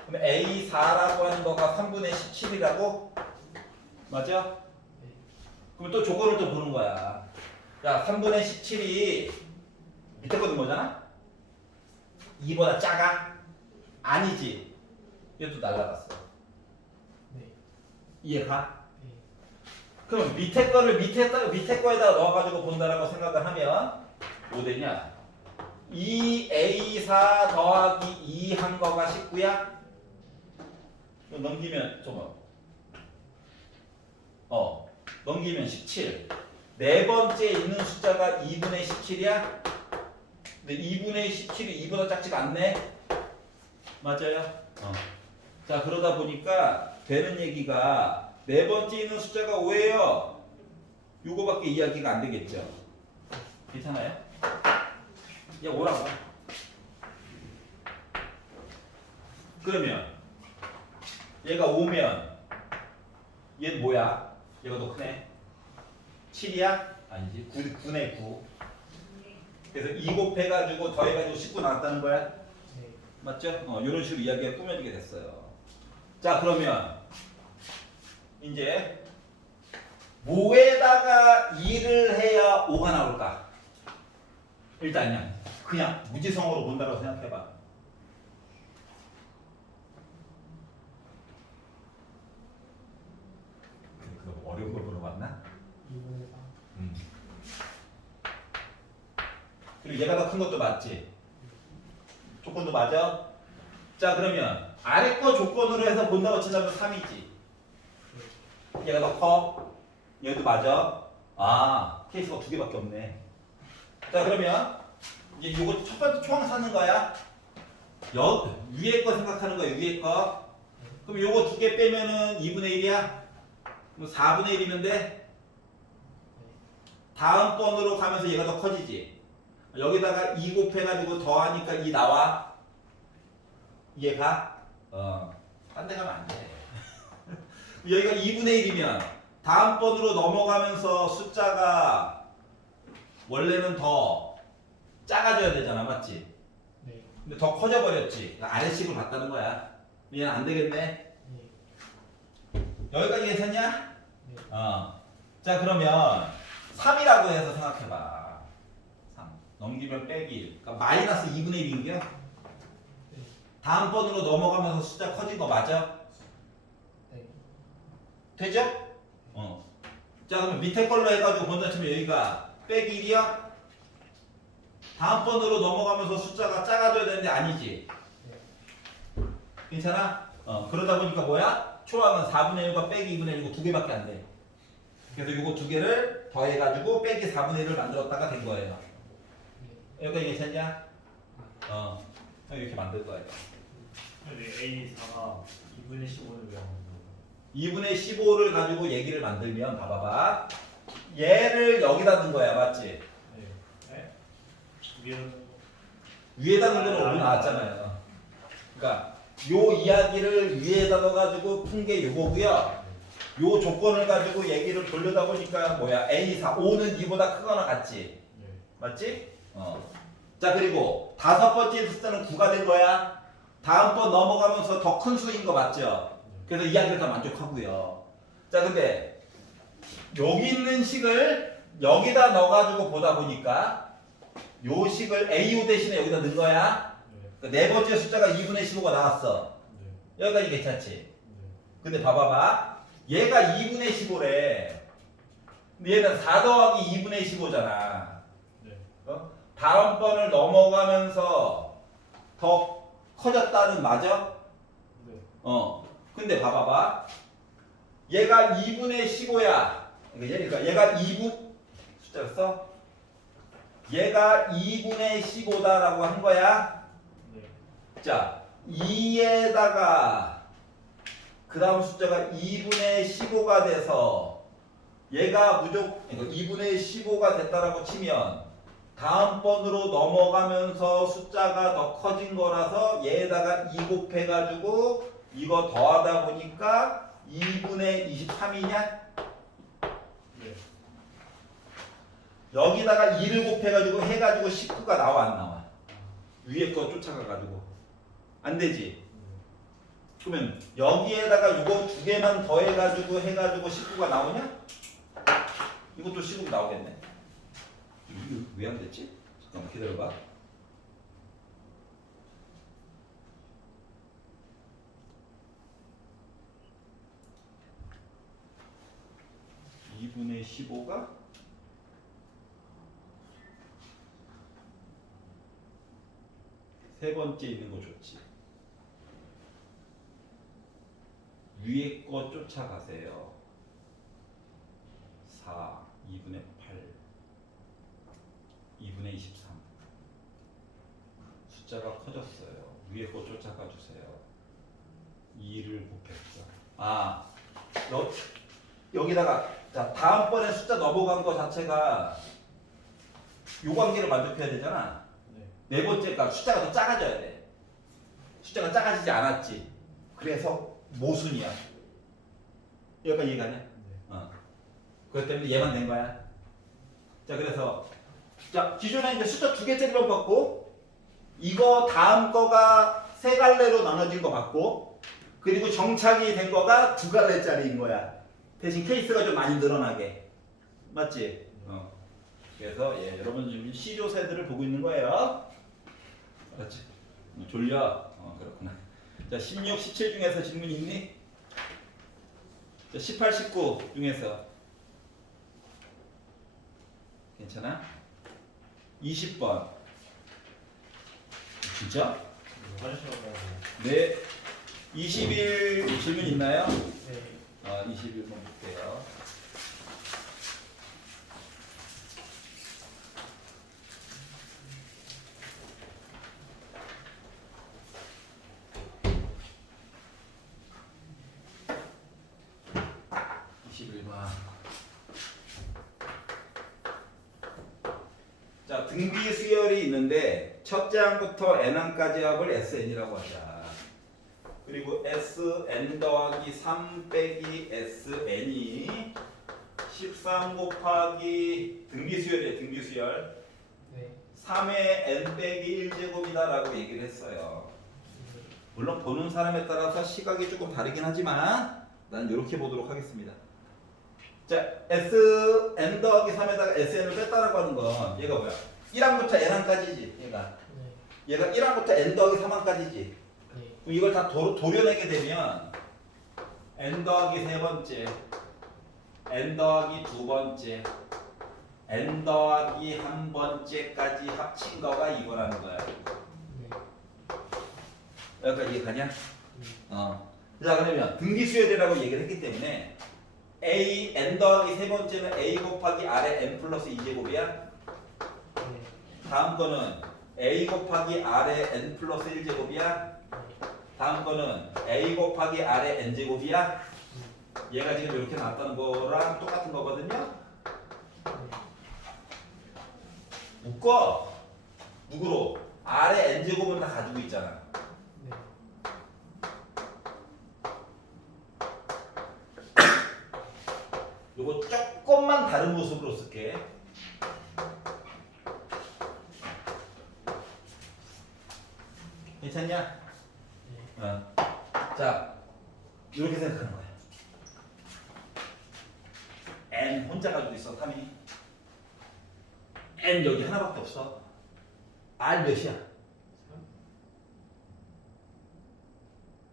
그럼 A4라고 하는 거가 3분의 17이라고? 맞아? 그럼 또 조건을 또 보는 거야. 야, 3분의 17이 밑에 거는 뭐잖아? 2보다 작아? 아니지. 이것도 날라갔어. 네. 이해가? 네. 그럼 밑에 거를 밑에 거에다 넣어가지고 본다라고 생각을 하면 뭐 되냐? 2A4 더하기 2 한 거가 19야? 넘기면 넘기면 17. 네 번째 있는 숫자가 2분의 17이야? 근데 2분의 17이 2보다 작지가 않네? 맞아요? 자, 그러다 보니까 되는 얘기가 네 번째 있는 숫자가 5예요. 요거밖에 이야기가 안 되겠죠? 괜찮아요? 야, 오라고. 그러면 얘가 5면 얘는 뭐야? 얘가 더 크네. 7이야? 아니지. 9네 9. 그래서 2 곱해가지고 더해가지고 19 나왔다는 거야? 네. 맞죠? 이런 식으로 이야기가 꾸며지게 됐어요. 자, 그러면 이제 뭐에다가 2를 해야 5가 나올까? 일단 그냥 무지성으로 본다고 생각해봐. 그거 어려운 걸 물어봤나? 2분의 4. 그리고 얘가 더 큰 것도 맞지? 조건도 맞아? 자, 그러면 아래 거 조건으로 해서 본다고 치자면 3이지. 얘가 더 커? 얘도 맞아? 아, 케이스가 2개밖에 없네. 자, 그러면 이제 요거 첫 번째 초항 사는 거야. 위에 거 생각하는 거야, 위에 거. 그럼 요거 2개 빼면은 2분의 1이야? 그럼 4분의 1이면 돼? 다음 번으로 가면서 얘가 더 커지지. 여기다가 2 곱해가지고 더하니까 2 나와. 이해가? 딴 데 가면 안 돼. 여기가 2분의 1이면 다음 번으로 넘어가면서 숫자가 원래는 더 작아져야 되잖아, 맞지? 네. 근데 더 커져 버렸지. 아래식으로 봤다는 거야. 얘는 안 되겠네. 네. 여기까지 괜찮냐? 네. 자, 그러면 3이라고 해서 생각해봐. 3. 넘기면 빼기 1. 그러니까 마이너스 2분의 1인겨? 네. 다음 번으로 넘어가면서 숫자 커진 거 맞아? 네. 되죠? 자, 그러면 밑에 걸로 해가지고 본다 치면 여기가 빼기 1이야? 다음 번으로 넘어가면서 숫자가 작아져야 되는데 아니지? 네. 괜찮아? 그러다 보니까 뭐야? 초항은 4분의 1과 빼기 2분의 1이고 2개밖에 안 돼. 그래서 이거 2개를 더해가지고 빼기 4분의 1을 만들었다가 된 거예요. 여기까지 괜찮냐? 이렇게 만들 거예요. 근데 A4가 2분의 15를 왜 안 만들어? 2분의 15를 가지고 얘기를 만들면 봐봐봐. 얘를 여기다 넣은 거야, 맞지? 네. 네? 위에는 위에다 넣은 거는 오늘 나왔잖아요. 그러니까 요 이야기를 위에다 넣어가지고 푼 게 요거고요. 요 조건을 가지고 얘기를 돌려다 보니까 뭐야? A4, 5는 2보다 크거나 같지? 네. 맞지? 자, 그리고 다섯 번째 숫자는 9가 된 거야. 다음번 넘어가면서 더 큰 수인 거 맞죠? 그래서 이야기를 다 만족하고요. 자, 근데 여기 있는 식을 여기다 넣어가지고 보다 보니까 요 식을 AO 대신에 여기다 넣은 거야. 네. 그러니까 네 번째 숫자가 2분의 15가 나왔어. 네. 여기까지 괜찮지? 네. 근데 봐봐봐. 얘가 2분의 15래. 근데 얘는 4 더하기 2분의 15잖아. 네. 다음 번을 넘어가면서 더 커졌다는 맞아? 네. 근데 봐봐봐. 얘가 2분의 15야. 그러니까 얘가 2분 숫자를 써? 얘가 2분의 15다라고 한 거야. 네. 자, 2에다가 그 다음 숫자가 2분의 15가 돼서 얘가 무조건 2분의 15가 됐다라고 치면 다음번으로 넘어가면서 숫자가 더 커진 거라서 얘에다가 2 곱해가지고 이거 더하다 보니까 2분의 23이냐? 네. 여기다가 2를 곱해가지고 해가지고 19가 나와 안 나와? 위에 거 쫓아가가지고 안 되지? 그러면 여기에다가 이거 두 개만 더해가지고 해가지고 19가 나오냐? 이것도 19 나오겠네. 이거 왜 안 됐지? 잠깐만 기다려봐. (2분의 15가) 세 번째 있는 거 좋지. 위에 거 쫓아가세요. 4, 2분의 8, 2분의 23. 숫자가 커졌어요. 위에 거 쫓아가 주세요. 2를 곱했어. 여기다가 자 다음번에 숫자 넘어간 거 자체가 요 관계를 만족해야 되잖아. 네. 네 번째가 숫자가 더 작아져야 돼. 숫자가 작아지지 않았지. 그래서 모순이야. 여기까지 이해가냐? 네. 그것 때문에 얘만 된 거야. 자, 그래서 자 기존에 이제 숫자 2개짜리로 봤고 이거 다음 거가 3갈래로 나눠진 거 봤고 그리고 정착이 된 거가 2갈래짜리인 거야. 대신 케이스가 좀 많이 늘어나게. 맞지? 그래서 여러분 지금 시조새들을 보고 있는 거예요. 알았지? 졸려? 그렇구나. 자, 16, 17 중에서 질문 있니? 자, 18, 19 중에서 괜찮아? 20번 진짜? 화장실 가고. 네. 21 질문 있나요? 네. 21번 볼게요. 자, 등비 수열이 있는데 첫째 항부터 n항까지 합을 SN이라고 하자. 그리고 SN 더하기 3 빼기 SN이 13 곱하기 등비 수열이에요. 등비 수열. 네. 3의 n 빼기 1제곱이다 라고 얘기를 했어요. 물론 보는 사람에 따라서 시각이 조금 다르긴 하지만 난 이렇게 보도록 하겠습니다. 자, SN 더하기 3에다가 SN을 뺐다라고 하는 건 얘가 뭐야? 1항부터 n항까지지. 얘가 1항부터 n 더하기 3항까지지. 네. 그럼 이걸 다 도려내게 되면 n 더하기 세 번째, n 더하기 두 번째, n 더하기 한 번째까지 합친 거가 이거라는 거야. 네. 여기까지 이해가냐? 자, 그러면 등비수열이라고 얘기를 했기 때문에 a n 더하기 세 번째는 a 곱하기 r의 n 플러스 2제곱이야. 네. 다음 거는 a 곱하기 r의 n 플러스 1제곱이야. 다음 거는 a 곱하기 r의 n제곱이야. 얘가 지금 이렇게 나왔다는 거랑 똑같은 거거든요. 묶어. 누구로? r의 n제곱은 다 가지고 있잖아. 네. 요거 조금만 다른 모습으로 쓸게. 괜찮냐? 자, 이렇게 생각하는 거야. n 혼자 가지고 있어, 3이. n 여기 하나밖에 없어. r 몇이야?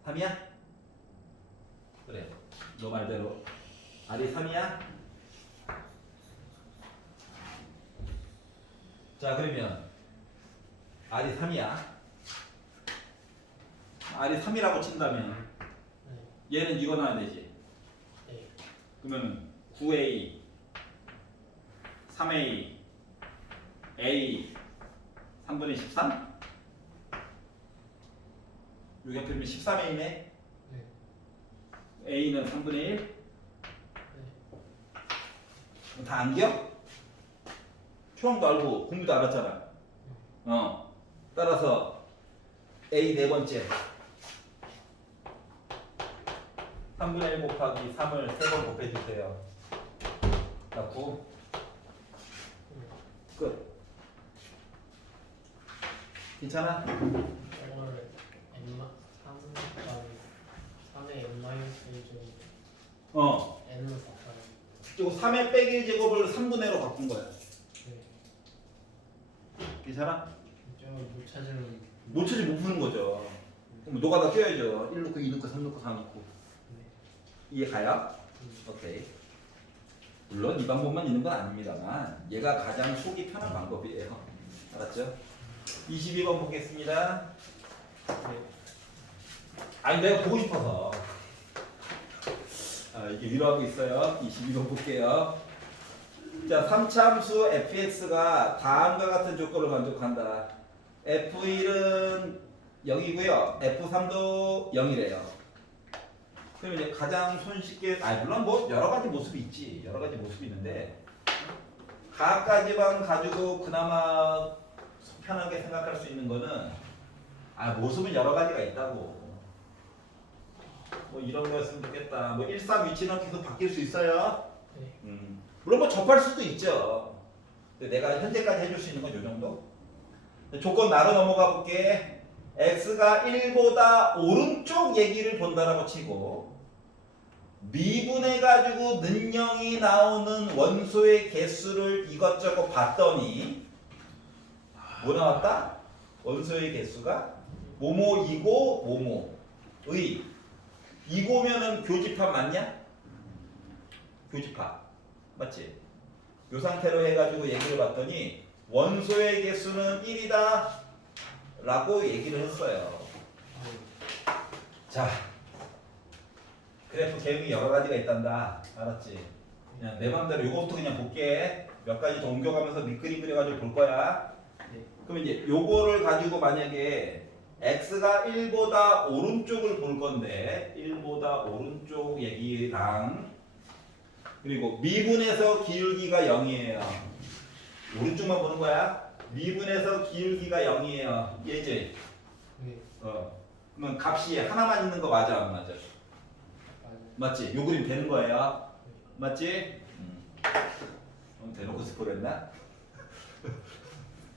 3이야? 그래, 너 말대로 r이 3이야? 자, 그러면 r이 3이야. r이 3이라고 친다면 얘는 이거 나와야 되지. 네. 그러면 9a, 3a, a 3분의 13? 여기 앞에 13a네. 네. a는 3분의 1, 다 안겨? 추억도 알고 공부도 알았잖아. 따라서 A 네 번째 3분의 1 곱하기 3을 3번 곱해주세요. 갖고 끝. 괜찮아? 이거를 n 3의 n 마이너스 1 제곱 n을 바꿔요. 그리고 3의 빼기 1제곱을 3분의 1로 바꾼 거야. 네. 괜찮아? 못 찾으면 못 찾지 못 푸는 거죠. 그럼 노가다 껴야죠. 1 넣고 2 넣고 3 넣고 4 넣고. 네. 이해 가요? 오케이. 물론 이 방법만 있는 건 아닙니다만 얘가 가장 속이 편한 방법이에요. 알았죠? 22번 보겠습니다. 아니 내가 보고 싶어서 이게 위로하고 있어요. 22번 볼게요. 자, 3차함수 fx가 다음과 같은 조건을 만족한다. f1은 0이고요. f3도 0이래요. 그럼 이제 가장 손쉽게, 물론 뭐 여러 가지 모습이 있지. 여러 가지 모습이 있는데 가까지만 가지고 그나마 편하게 생각할 수 있는 거는 모습은 여러 가지가 있다고. 뭐 이런 거였으면 좋겠다. 뭐 1, 3 위치는 계속 바뀔 수 있어요. 네. 물론 뭐 접할 수도 있죠. 근데 내가 현재까지 해줄 수 있는 건 요 정도. 조건 나로 넘어가 볼게. x가 1보다 오른쪽 얘기를 본다라고 치고 미분해가지고 는영이 나오는 원소의 개수를 이것저것 봤더니 뭐 나왔다? 원소의 개수가 뭐뭐 이고 뭐뭐의 이고면은 교집합 맞냐? 교집합 맞지? 요 상태로 해가지고 얘기를 봤더니 원소의 개수는 1이다 라고 얘기를 했어요. 자, 그래프 개형이 여러 가지가 있단다. 알았지? 그냥 내 맘대로 요거부터 그냥 볼게. 몇 가지 더 옮겨가면서 밑그림 그려가지고 볼 거야. 네. 그럼 이제 요거를 가지고 만약에 x가 1보다 오른쪽을 볼 건데 1보다 오른쪽 얘기랑 그리고 미분에서 기울기가 0이에요. 오른쪽만 보는 거야. 미분에서 기울기가 0이에요. 얘지? 네. 그러면 값이 하나만 있는 거 맞아 안 맞아? 맞아요. 맞지? 요 그림 되는 거예요. 맞지? 대놓고 스포를 했나?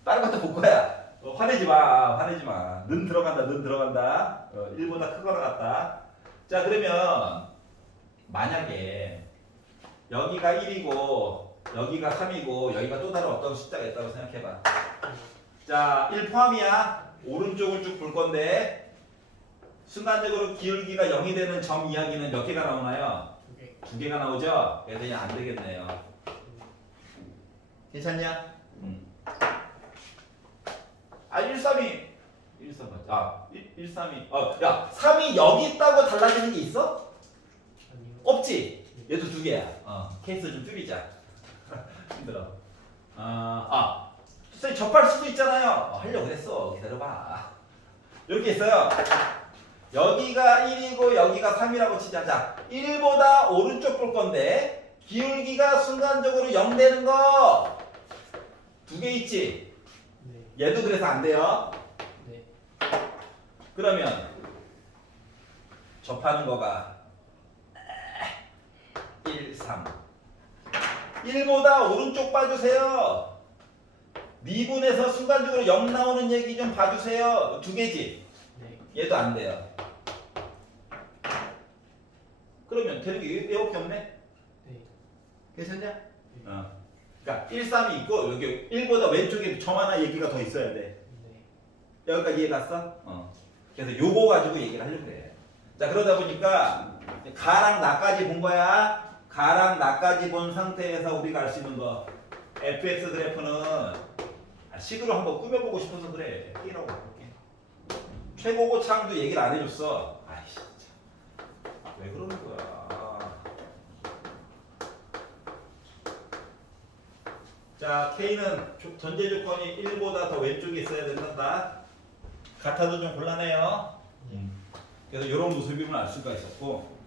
다른 것도 볼 거야. 화내지 마. 화내지 마. 는 들어간다. 는 들어간다. 1보다 크거나 같다. 자, 그러면 만약에 여기가 1이고 여기가 3이고 여기가 또 다른 어떤 숫자가 있다고 생각해봐. 자, 1 포함이야. 오른쪽을 쭉 볼 건데 순간적으로 기울기가 0이 되는 점 이야기는 몇 개가 나오나요? 네. 2개가 나오죠? 그래서 그냥 안 되겠네요. 괜찮냐? 1, 3이 1, 3 맞지? 1, 3이 야, 3이 여기 있다고 달라지는 게 있어? 아니요. 없지? 얘도 2개야. 케이스 좀 줄이자. 힘들어. 선생님 접할 수도 있잖아요. 하려고 했어. 기다려봐. 이렇게 있어요. 여기가 1이고 여기가 3이라고 치자. 자, 1보다 오른쪽 볼 건데 기울기가 순간적으로 0 되는 거 2개 있지? 네. 얘도 그래서 안 돼요. 네. 그러면 접하는 거가 1, 3 1보다 오른쪽 봐주세요. 미분에서 순간적으로 0 나오는 얘기 좀 봐주세요. 2개지? 네. 얘도 안 돼요. 그러면 되는 게 이거밖에 없네? 네. 괜찮냐? 그러니까 1, 3이 있고 여기 1보다 왼쪽에 점 하나 얘기가 더 있어야 돼. 네. 여기까지 이해 갔어? 그래서 요거 가지고 얘기를 하려고 그래. 자, 그러다 보니까 가랑 나까지 본 거야. 가랑 나까지 본 상태에서 우리가 알 수 있는 거 fx 그래프는 식으로 한번 꾸며보고 싶어서 그래. P라고 바꿀게. 최고고창도 얘기를 안 해줬어. 아이씨 참. 왜 그러는 거야. 자, K는 전제 조건이 1보다 더 왼쪽에 있어야 된다. 같아도 좀 곤란해요. 그래서 이런 모습임을 알 수가 있었고,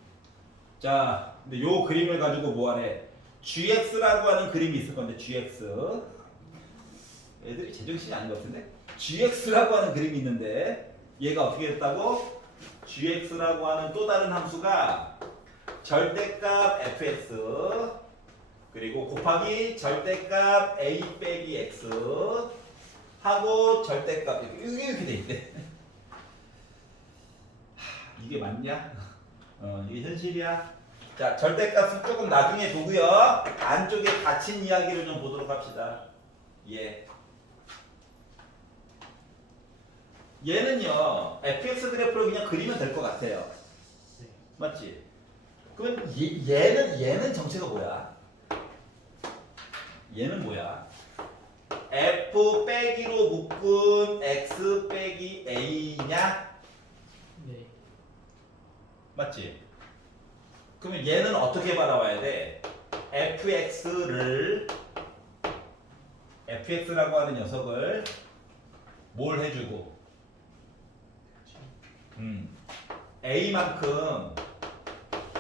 자, 근데 요 그림을 가지고 뭐하래? GX라고 하는 그림이 있을 건데 GX 애들이 제정신이 아닌 것 같은데 GX라고 하는 그림이 있는데 얘가 어떻게 됐다고? GX라고 하는 또 다른 함수가 절대값 fx 그리고 곱하기 절대값 a 빼기 x 하고 절대값 이렇게 돼 있대. 이게 맞냐? 이게 현실이야. 자, 절대값은 조금 나중에 보고요. 안쪽에 닫힌 이야기를 좀 보도록 합시다. 예. 얘는요, fx 그래프를 그냥 그리면 될 것 같아요. 네. 맞지? 그러면 얘는 정체가 뭐야? 얘는 뭐야? f 빼기로 묶은 x 빼기 a냐? 네. 맞지? 그러면 얘는 어떻게 바라봐야 돼? fx라고 하는 녀석을 뭘 해주고 a만큼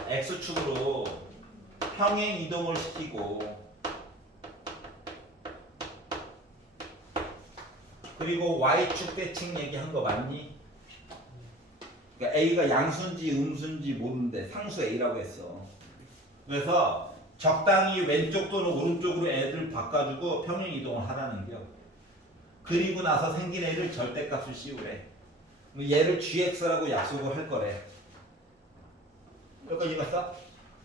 x축으로 평행 이동을 시키고 그리고 y축 대칭 얘기한 거 맞니? 그러니까 a가 양수인지 음수인지 모르는데 상수 a라고 했어. 그래서 적당히 왼쪽 또는 오른쪽으로 애들 바꿔주고 평행 이동을 하라는 겨. 그리고 나서 생긴 애를 절대값을 씌우래. 얘를 gx라고 약속을 할 거래. 여기까지 봤어?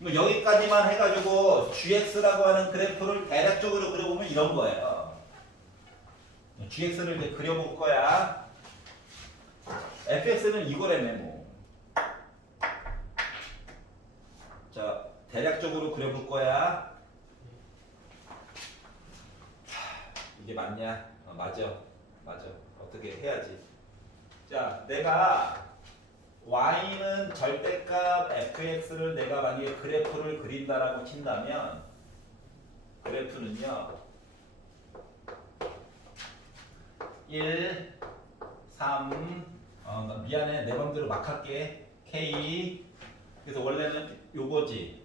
여기까지만 해가지고 gx라고 하는 그래프를 대략적으로 그려보면 이런 거예요. gx를 이제 그려볼 거야. fx는 이거라며 뭐. 자, 대략적으로 그려볼 거야. 이게 맞냐? 맞아. 어떻게 해야지. 자, 내가 y는 절대값 fx를 내가 만약에 그래프를 그린다라고 친다면 그래프는요 1, 3 미안해 내 맘대로 막 할게 k 그래서 원래는 요거지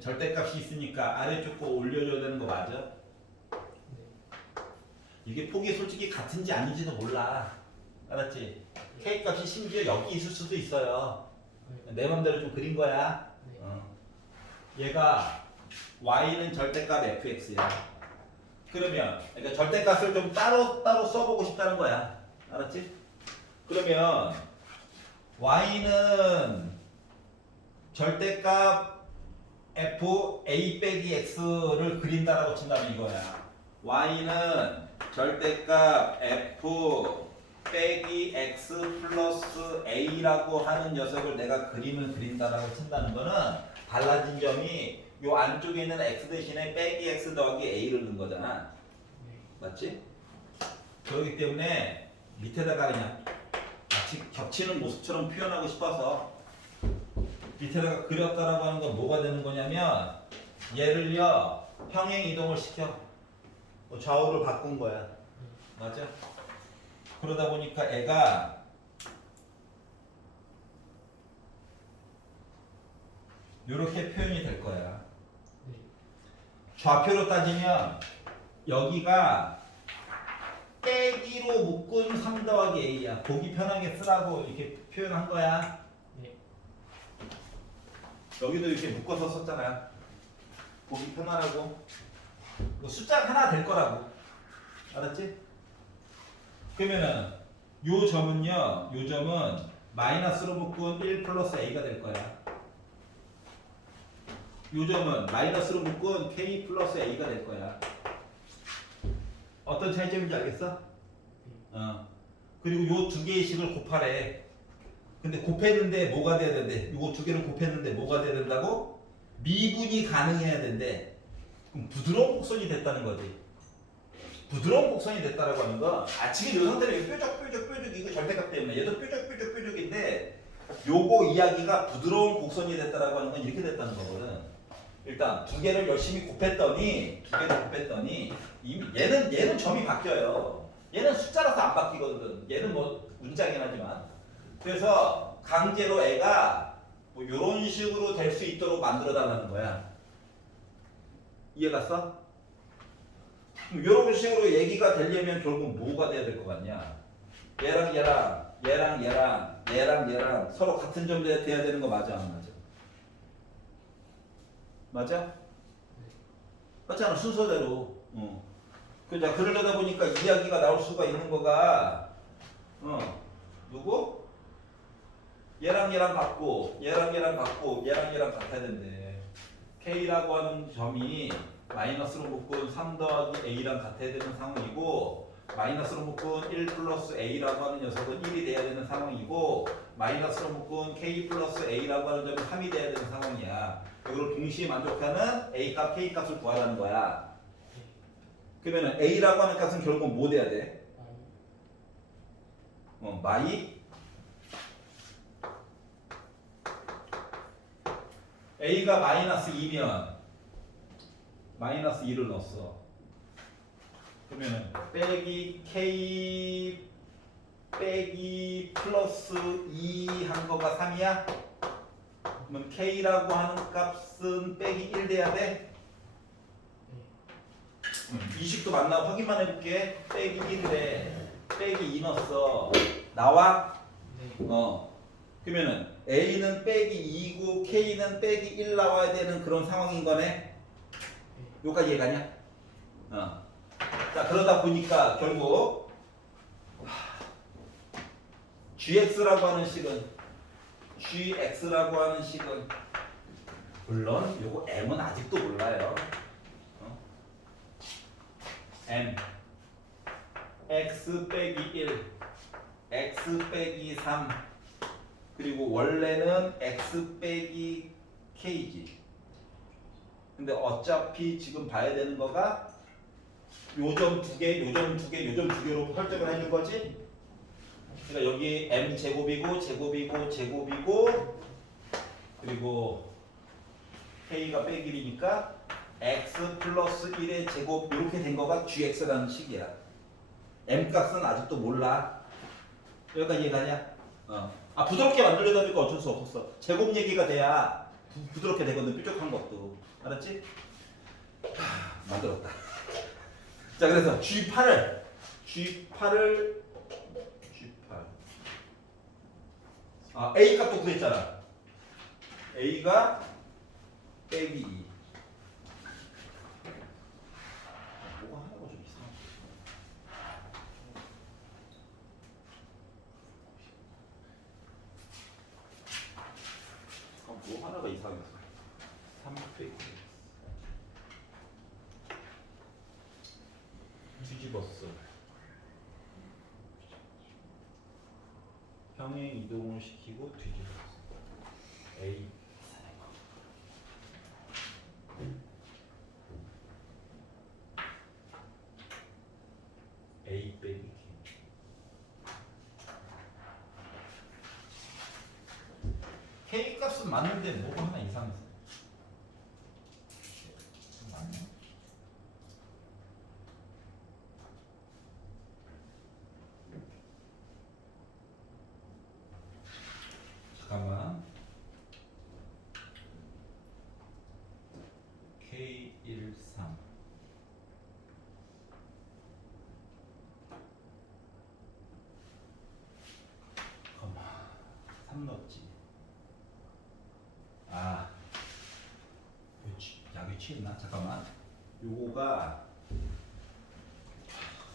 절대값이 있으니까 아래쪽 거 올려줘야 되는 거 맞아? 이게 폭이 솔직히 같은지 아닌지도 몰라 알았지? k 값이 심지어 여기 있을 수도 있어요 내 맘대로 좀 그린 거야 얘가 y는 절대값 fx야 그러면 그러니까 절대값을 좀 따로 써보고 싶다는 거야 알았지? 그러면 y는 절대값 f a 빼기 x를 그린다라고 친다면 이거야. y는 절대값 f 빼기 x 플러스 a라고 하는 녀석을 내가 그림을 그린다라고 친다는 거는 달라진 점이 요 안쪽에 있는 x 대신에 빼기 x 더하기 a를 넣은 거잖아. 맞지? 그렇기 때문에 밑에다가 그냥 마치 겹치는 모습처럼 표현하고 싶어서 밑에다가 그렸다라고 하는 건 뭐가 되는 거냐면 얘를요 평행 이동을 시켜 좌우를 바꾼 거야 맞아? 그러다 보니까 애가 이렇게 표현이 될 거야 좌표로 따지면 여기가 빼기로 묶은 3 더하기 a야 보기 편하게 쓰라고 이렇게 표현한 거야 여기도 이렇게 묶어서 썼잖아요. 보기 편하라고. 숫자가 하나 될 거라고. 알았지? 그러면은 요 점은요. 요 점은 마이너스로 묶은 1 플러스 a가 될 거야. 요 점은 마이너스로 묶은 k 플러스 a가 될 거야. 어떤 차이점인지 알겠어? 그리고 요 두 개의 식을 곱하래. 근데 곱했는데 뭐가 돼야 된대? 이거 두 개를 곱했는데 뭐가 돼야 된다고? 미분이 가능해야 된대. 그럼 부드러운 곡선이 됐다는 거지. 부드러운 곡선이 됐다라고 하는 건 지금 이 상태로 뾰족 이거 절대값 때문에 얘도 뾰족인데 요거 이야기가 부드러운 곡선이 됐다라고 하는 건 이렇게 됐다는 거거든. 일단 두 개를 열심히 곱했더니 이미 얘는 점이 바뀌어요. 얘는 숫자라서 안 바뀌거든. 얘는 뭐 문장이긴 하지만. 그래서 강제로 애가 뭐 이런 식으로 될 수 있도록 만들어 달라는 거야. 이해 갔어? 이런 식으로 얘기가 되려면 결국 뭐가 돼야 될 것 같냐? 얘랑 서로 같은 점 돼야 되는 거 맞아 안 맞아? 맞아? 맞잖아 순서대로. 자 그러려다 보니까 이야기가 나올 수가 있는 거가 누구? 얘랑 같고 얘랑 같아야 된대. K라고 하는 점이 마이너스로 묶은 3 더하기 A랑 같아야 되는 상황이고 마이너스로 묶은 1 플러스 A라고 하는 녀석은 1이 돼야 되는 상황이고 마이너스로 묶은 K 플러스 A라고 하는 점이 3이 돼야 되는 상황이야. 이걸 동시에 만족하는 A값, K값을 구하라는 거야. 그러면 A라고 하는 값은 결국 뭐 돼야 돼? 마이 A가 마이너스 2면 마이너스 2를 넣었어. 그러면 빼기 K 빼기 플러스 2 한 거가 3이야? 그러면 K라고 하는 값은 빼기 1 돼야 돼? 이 식도 맞나 확인만 해볼게. 빼기 1에 빼기 2 넣었어. 나와? 네. 그러면은 A는 빼기 2고 K는 빼기 1 나와야 되는 그런 상황인 거네. 여기까지 이해가냐? 자 그러다 보니까 결국 GX라고 하는 식은 물론 요거 M은 아직도 몰라요. M X 빼기 1 X 빼기 3 그리고 원래는 X 빼기 K지. 근데 어차피 지금 봐야 되는 거가 요점 2개, 요점 2개, 요점 2개로 설정을 해준 거지. 그러니까 여기 M 제곱이고 그리고 K가 빼기 1이니까 X 플러스 1의 제곱 이렇게 된 거가 GX라는 식이야. M 값은 아직도 몰라. 여기까지 이해가냐? 부드럽게 만들려다 보니까 어쩔 수 없었어. 제곱 얘기가 돼야 부드럽게 되거든. 뾰족한 것도. 알았지? 만들었다. 자 그래서 G8 A 값도 구했잖아. A가 빼기 2. 뭐가 하나가 좀 이상하지? 뭐 하나가 이상했어. 3 빼기 뒤집었어. 평행 이동을 시키고 뒤집었어. A A 빼기 K. K 값은 맞는데 뭐가 하나 이상했어. 맞나? 잠깐만. K13 잠깐만 3 넣었지. 약이 취했나? 잠깐만. 요거가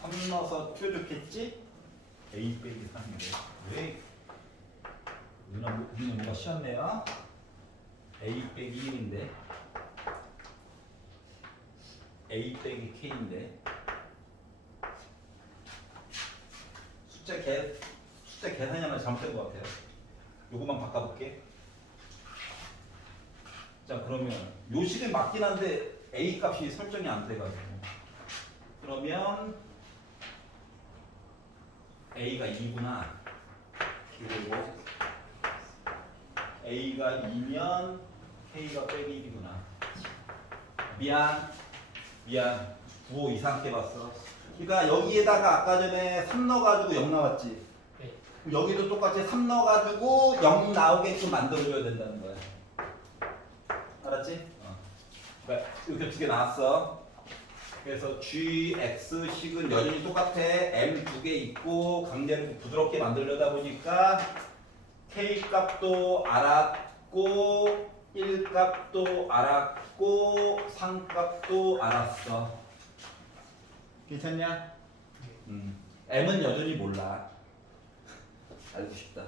3 넣어서 뾰족했지? A 빼기 3인데 왜? 누나 뭐가 쉬었네요. A 빼기 1인데 A 빼기 K인데 숫자 계산이 하나 잘못된 것 같아요. 요것만 바꿔볼게. 자 그러면 요 식이 맞긴 한데 A 값이 설정이 안 돼가지고 그러면 A가 2구나. 그리고 A가 2면 K가 빼기 1이구나. 미안 9호 이상하게 봤어. 그러니까 여기에다가 아까 전에 3 넣어가지고 0 나왔지. 네. 여기도 똑같이 3 넣어가지고 0 나오게끔 만들어줘야 된다는 거야. 알았지? 이렇게 두 개 나왔어. 그래서 gx식은 여전히 똑같아. m 두 개 있고 강제로 부드럽게 만들려다 보니까 k 값도 알았고 1 값도 알았고 3 값도 알았어. 괜찮냐? m은 여전히 몰라. 알고 싶다.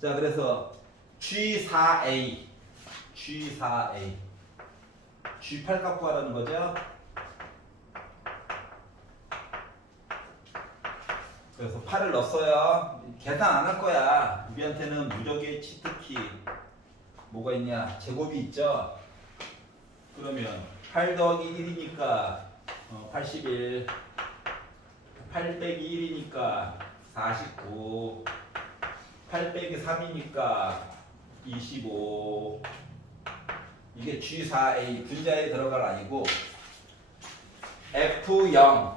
자, 그래서 G4A, G4A, G8 값 구하라는 거죠. 그래서 8을 넣었어요. 계산 안 할 거야. 우리한테는 무적의 치트키 뭐가 있냐? 제곱이 있죠. 그러면 8 더하기 1이니까 81, 8 빼기 1이니까 49, 8 빼기 3이니까 25. 이게 G4A 분자에 들어갈 아니고 F0.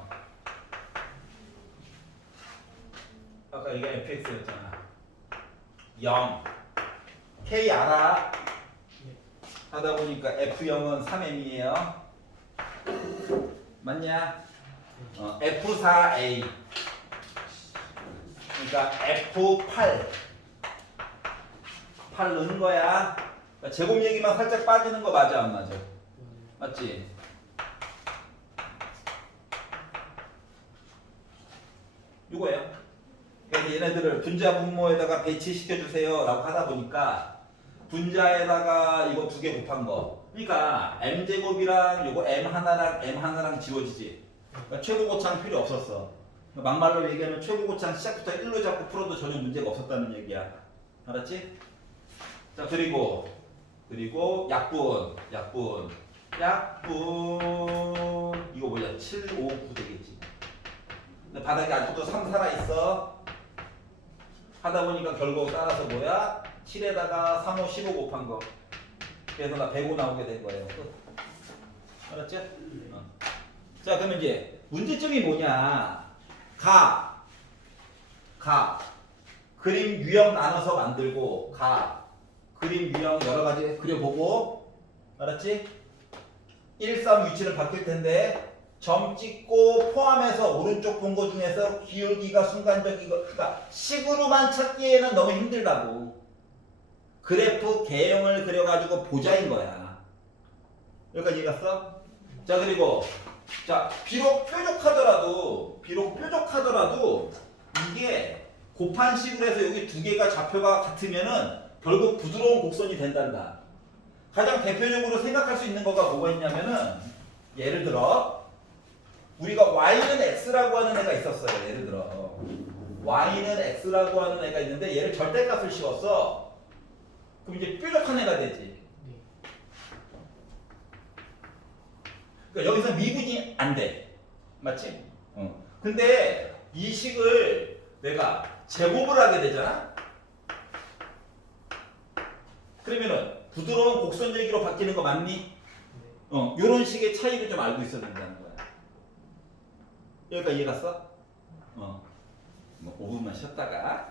아까 이게 fx였잖아. 0. k 알아? 하다 보니까 f0은 3m이에요. 맞냐? f4a. 그러니까 f8. 8 넣는 거야. 그러니까 제곱 얘기만 살짝 빠지는 거 맞아, 안 맞아? 맞지? 이거예요. 그래서 얘네들을 분자 분모에다가 배치시켜 주세요 라고 하다 보니까 분자에다가 이거 두 개 곱한 거. 그러니까 m제곱이랑 요거 m 하나랑 지워지지. 그러니까 최고고창 필요 없었어. 그러니까 막말로 얘기하면 최고고창 시작부터 1로 잡고 풀어도 전혀 문제가 없었다는 얘기야. 알았지? 자, 그리고 약분 이거 뭐야? 7, 5, 9 되겠지. 근데 바닥에 아직도 3 살아있어. 하다 보니까 결국 따라서 뭐야? 7에다가 3, 5, 15 곱한 거. 그래서 나 105 나오게 된 거예요. 알았지? 자, 그러면 이제 문제점이 뭐냐? 그림 유형 나눠서 만들고 그림 유형 여러 가지 그려보고. 알았지? 1, 3 위치는 바뀔 텐데 점 찍고 포함해서 오른쪽 본 거 중에서 기울기가 순간적이고, 그러니까 식으로만 찾기에는 너무 힘들다고. 그래프 개형을 그려가지고 보자인 거야. 여기까지 이해갔어? 자, 그리고 자, 비록 뾰족하더라도 이게 곱한 식으로 해서 여기 두 개가 좌표가 같으면은 결국 부드러운 곡선이 된단다. 가장 대표적으로 생각할 수 있는 거가 뭐가 있냐면은 예를 들어 우리가 y는 x라고 하는 애가 있었어요. 예를 들어 y는 x라고 하는 애가 있는데 얘를 절대값을 씌웠어. 그럼 이제 뾰족한 애가 되지. 그러니까 여기서 미분이 안 돼. 맞지? 근데 이 식을 내가 제곱을 하게 되잖아? 그러면은 부드러운 곡선 얘기로 바뀌는 거 맞니? 요런 식의 차이를 좀 알고 있어야 된다는 거야. 여기까지 이해 갔어? 뭐 5분만 쉬었다가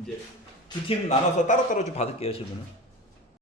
이제 두 팀 나눠서 따로따로 좀 받을게요, 질문은.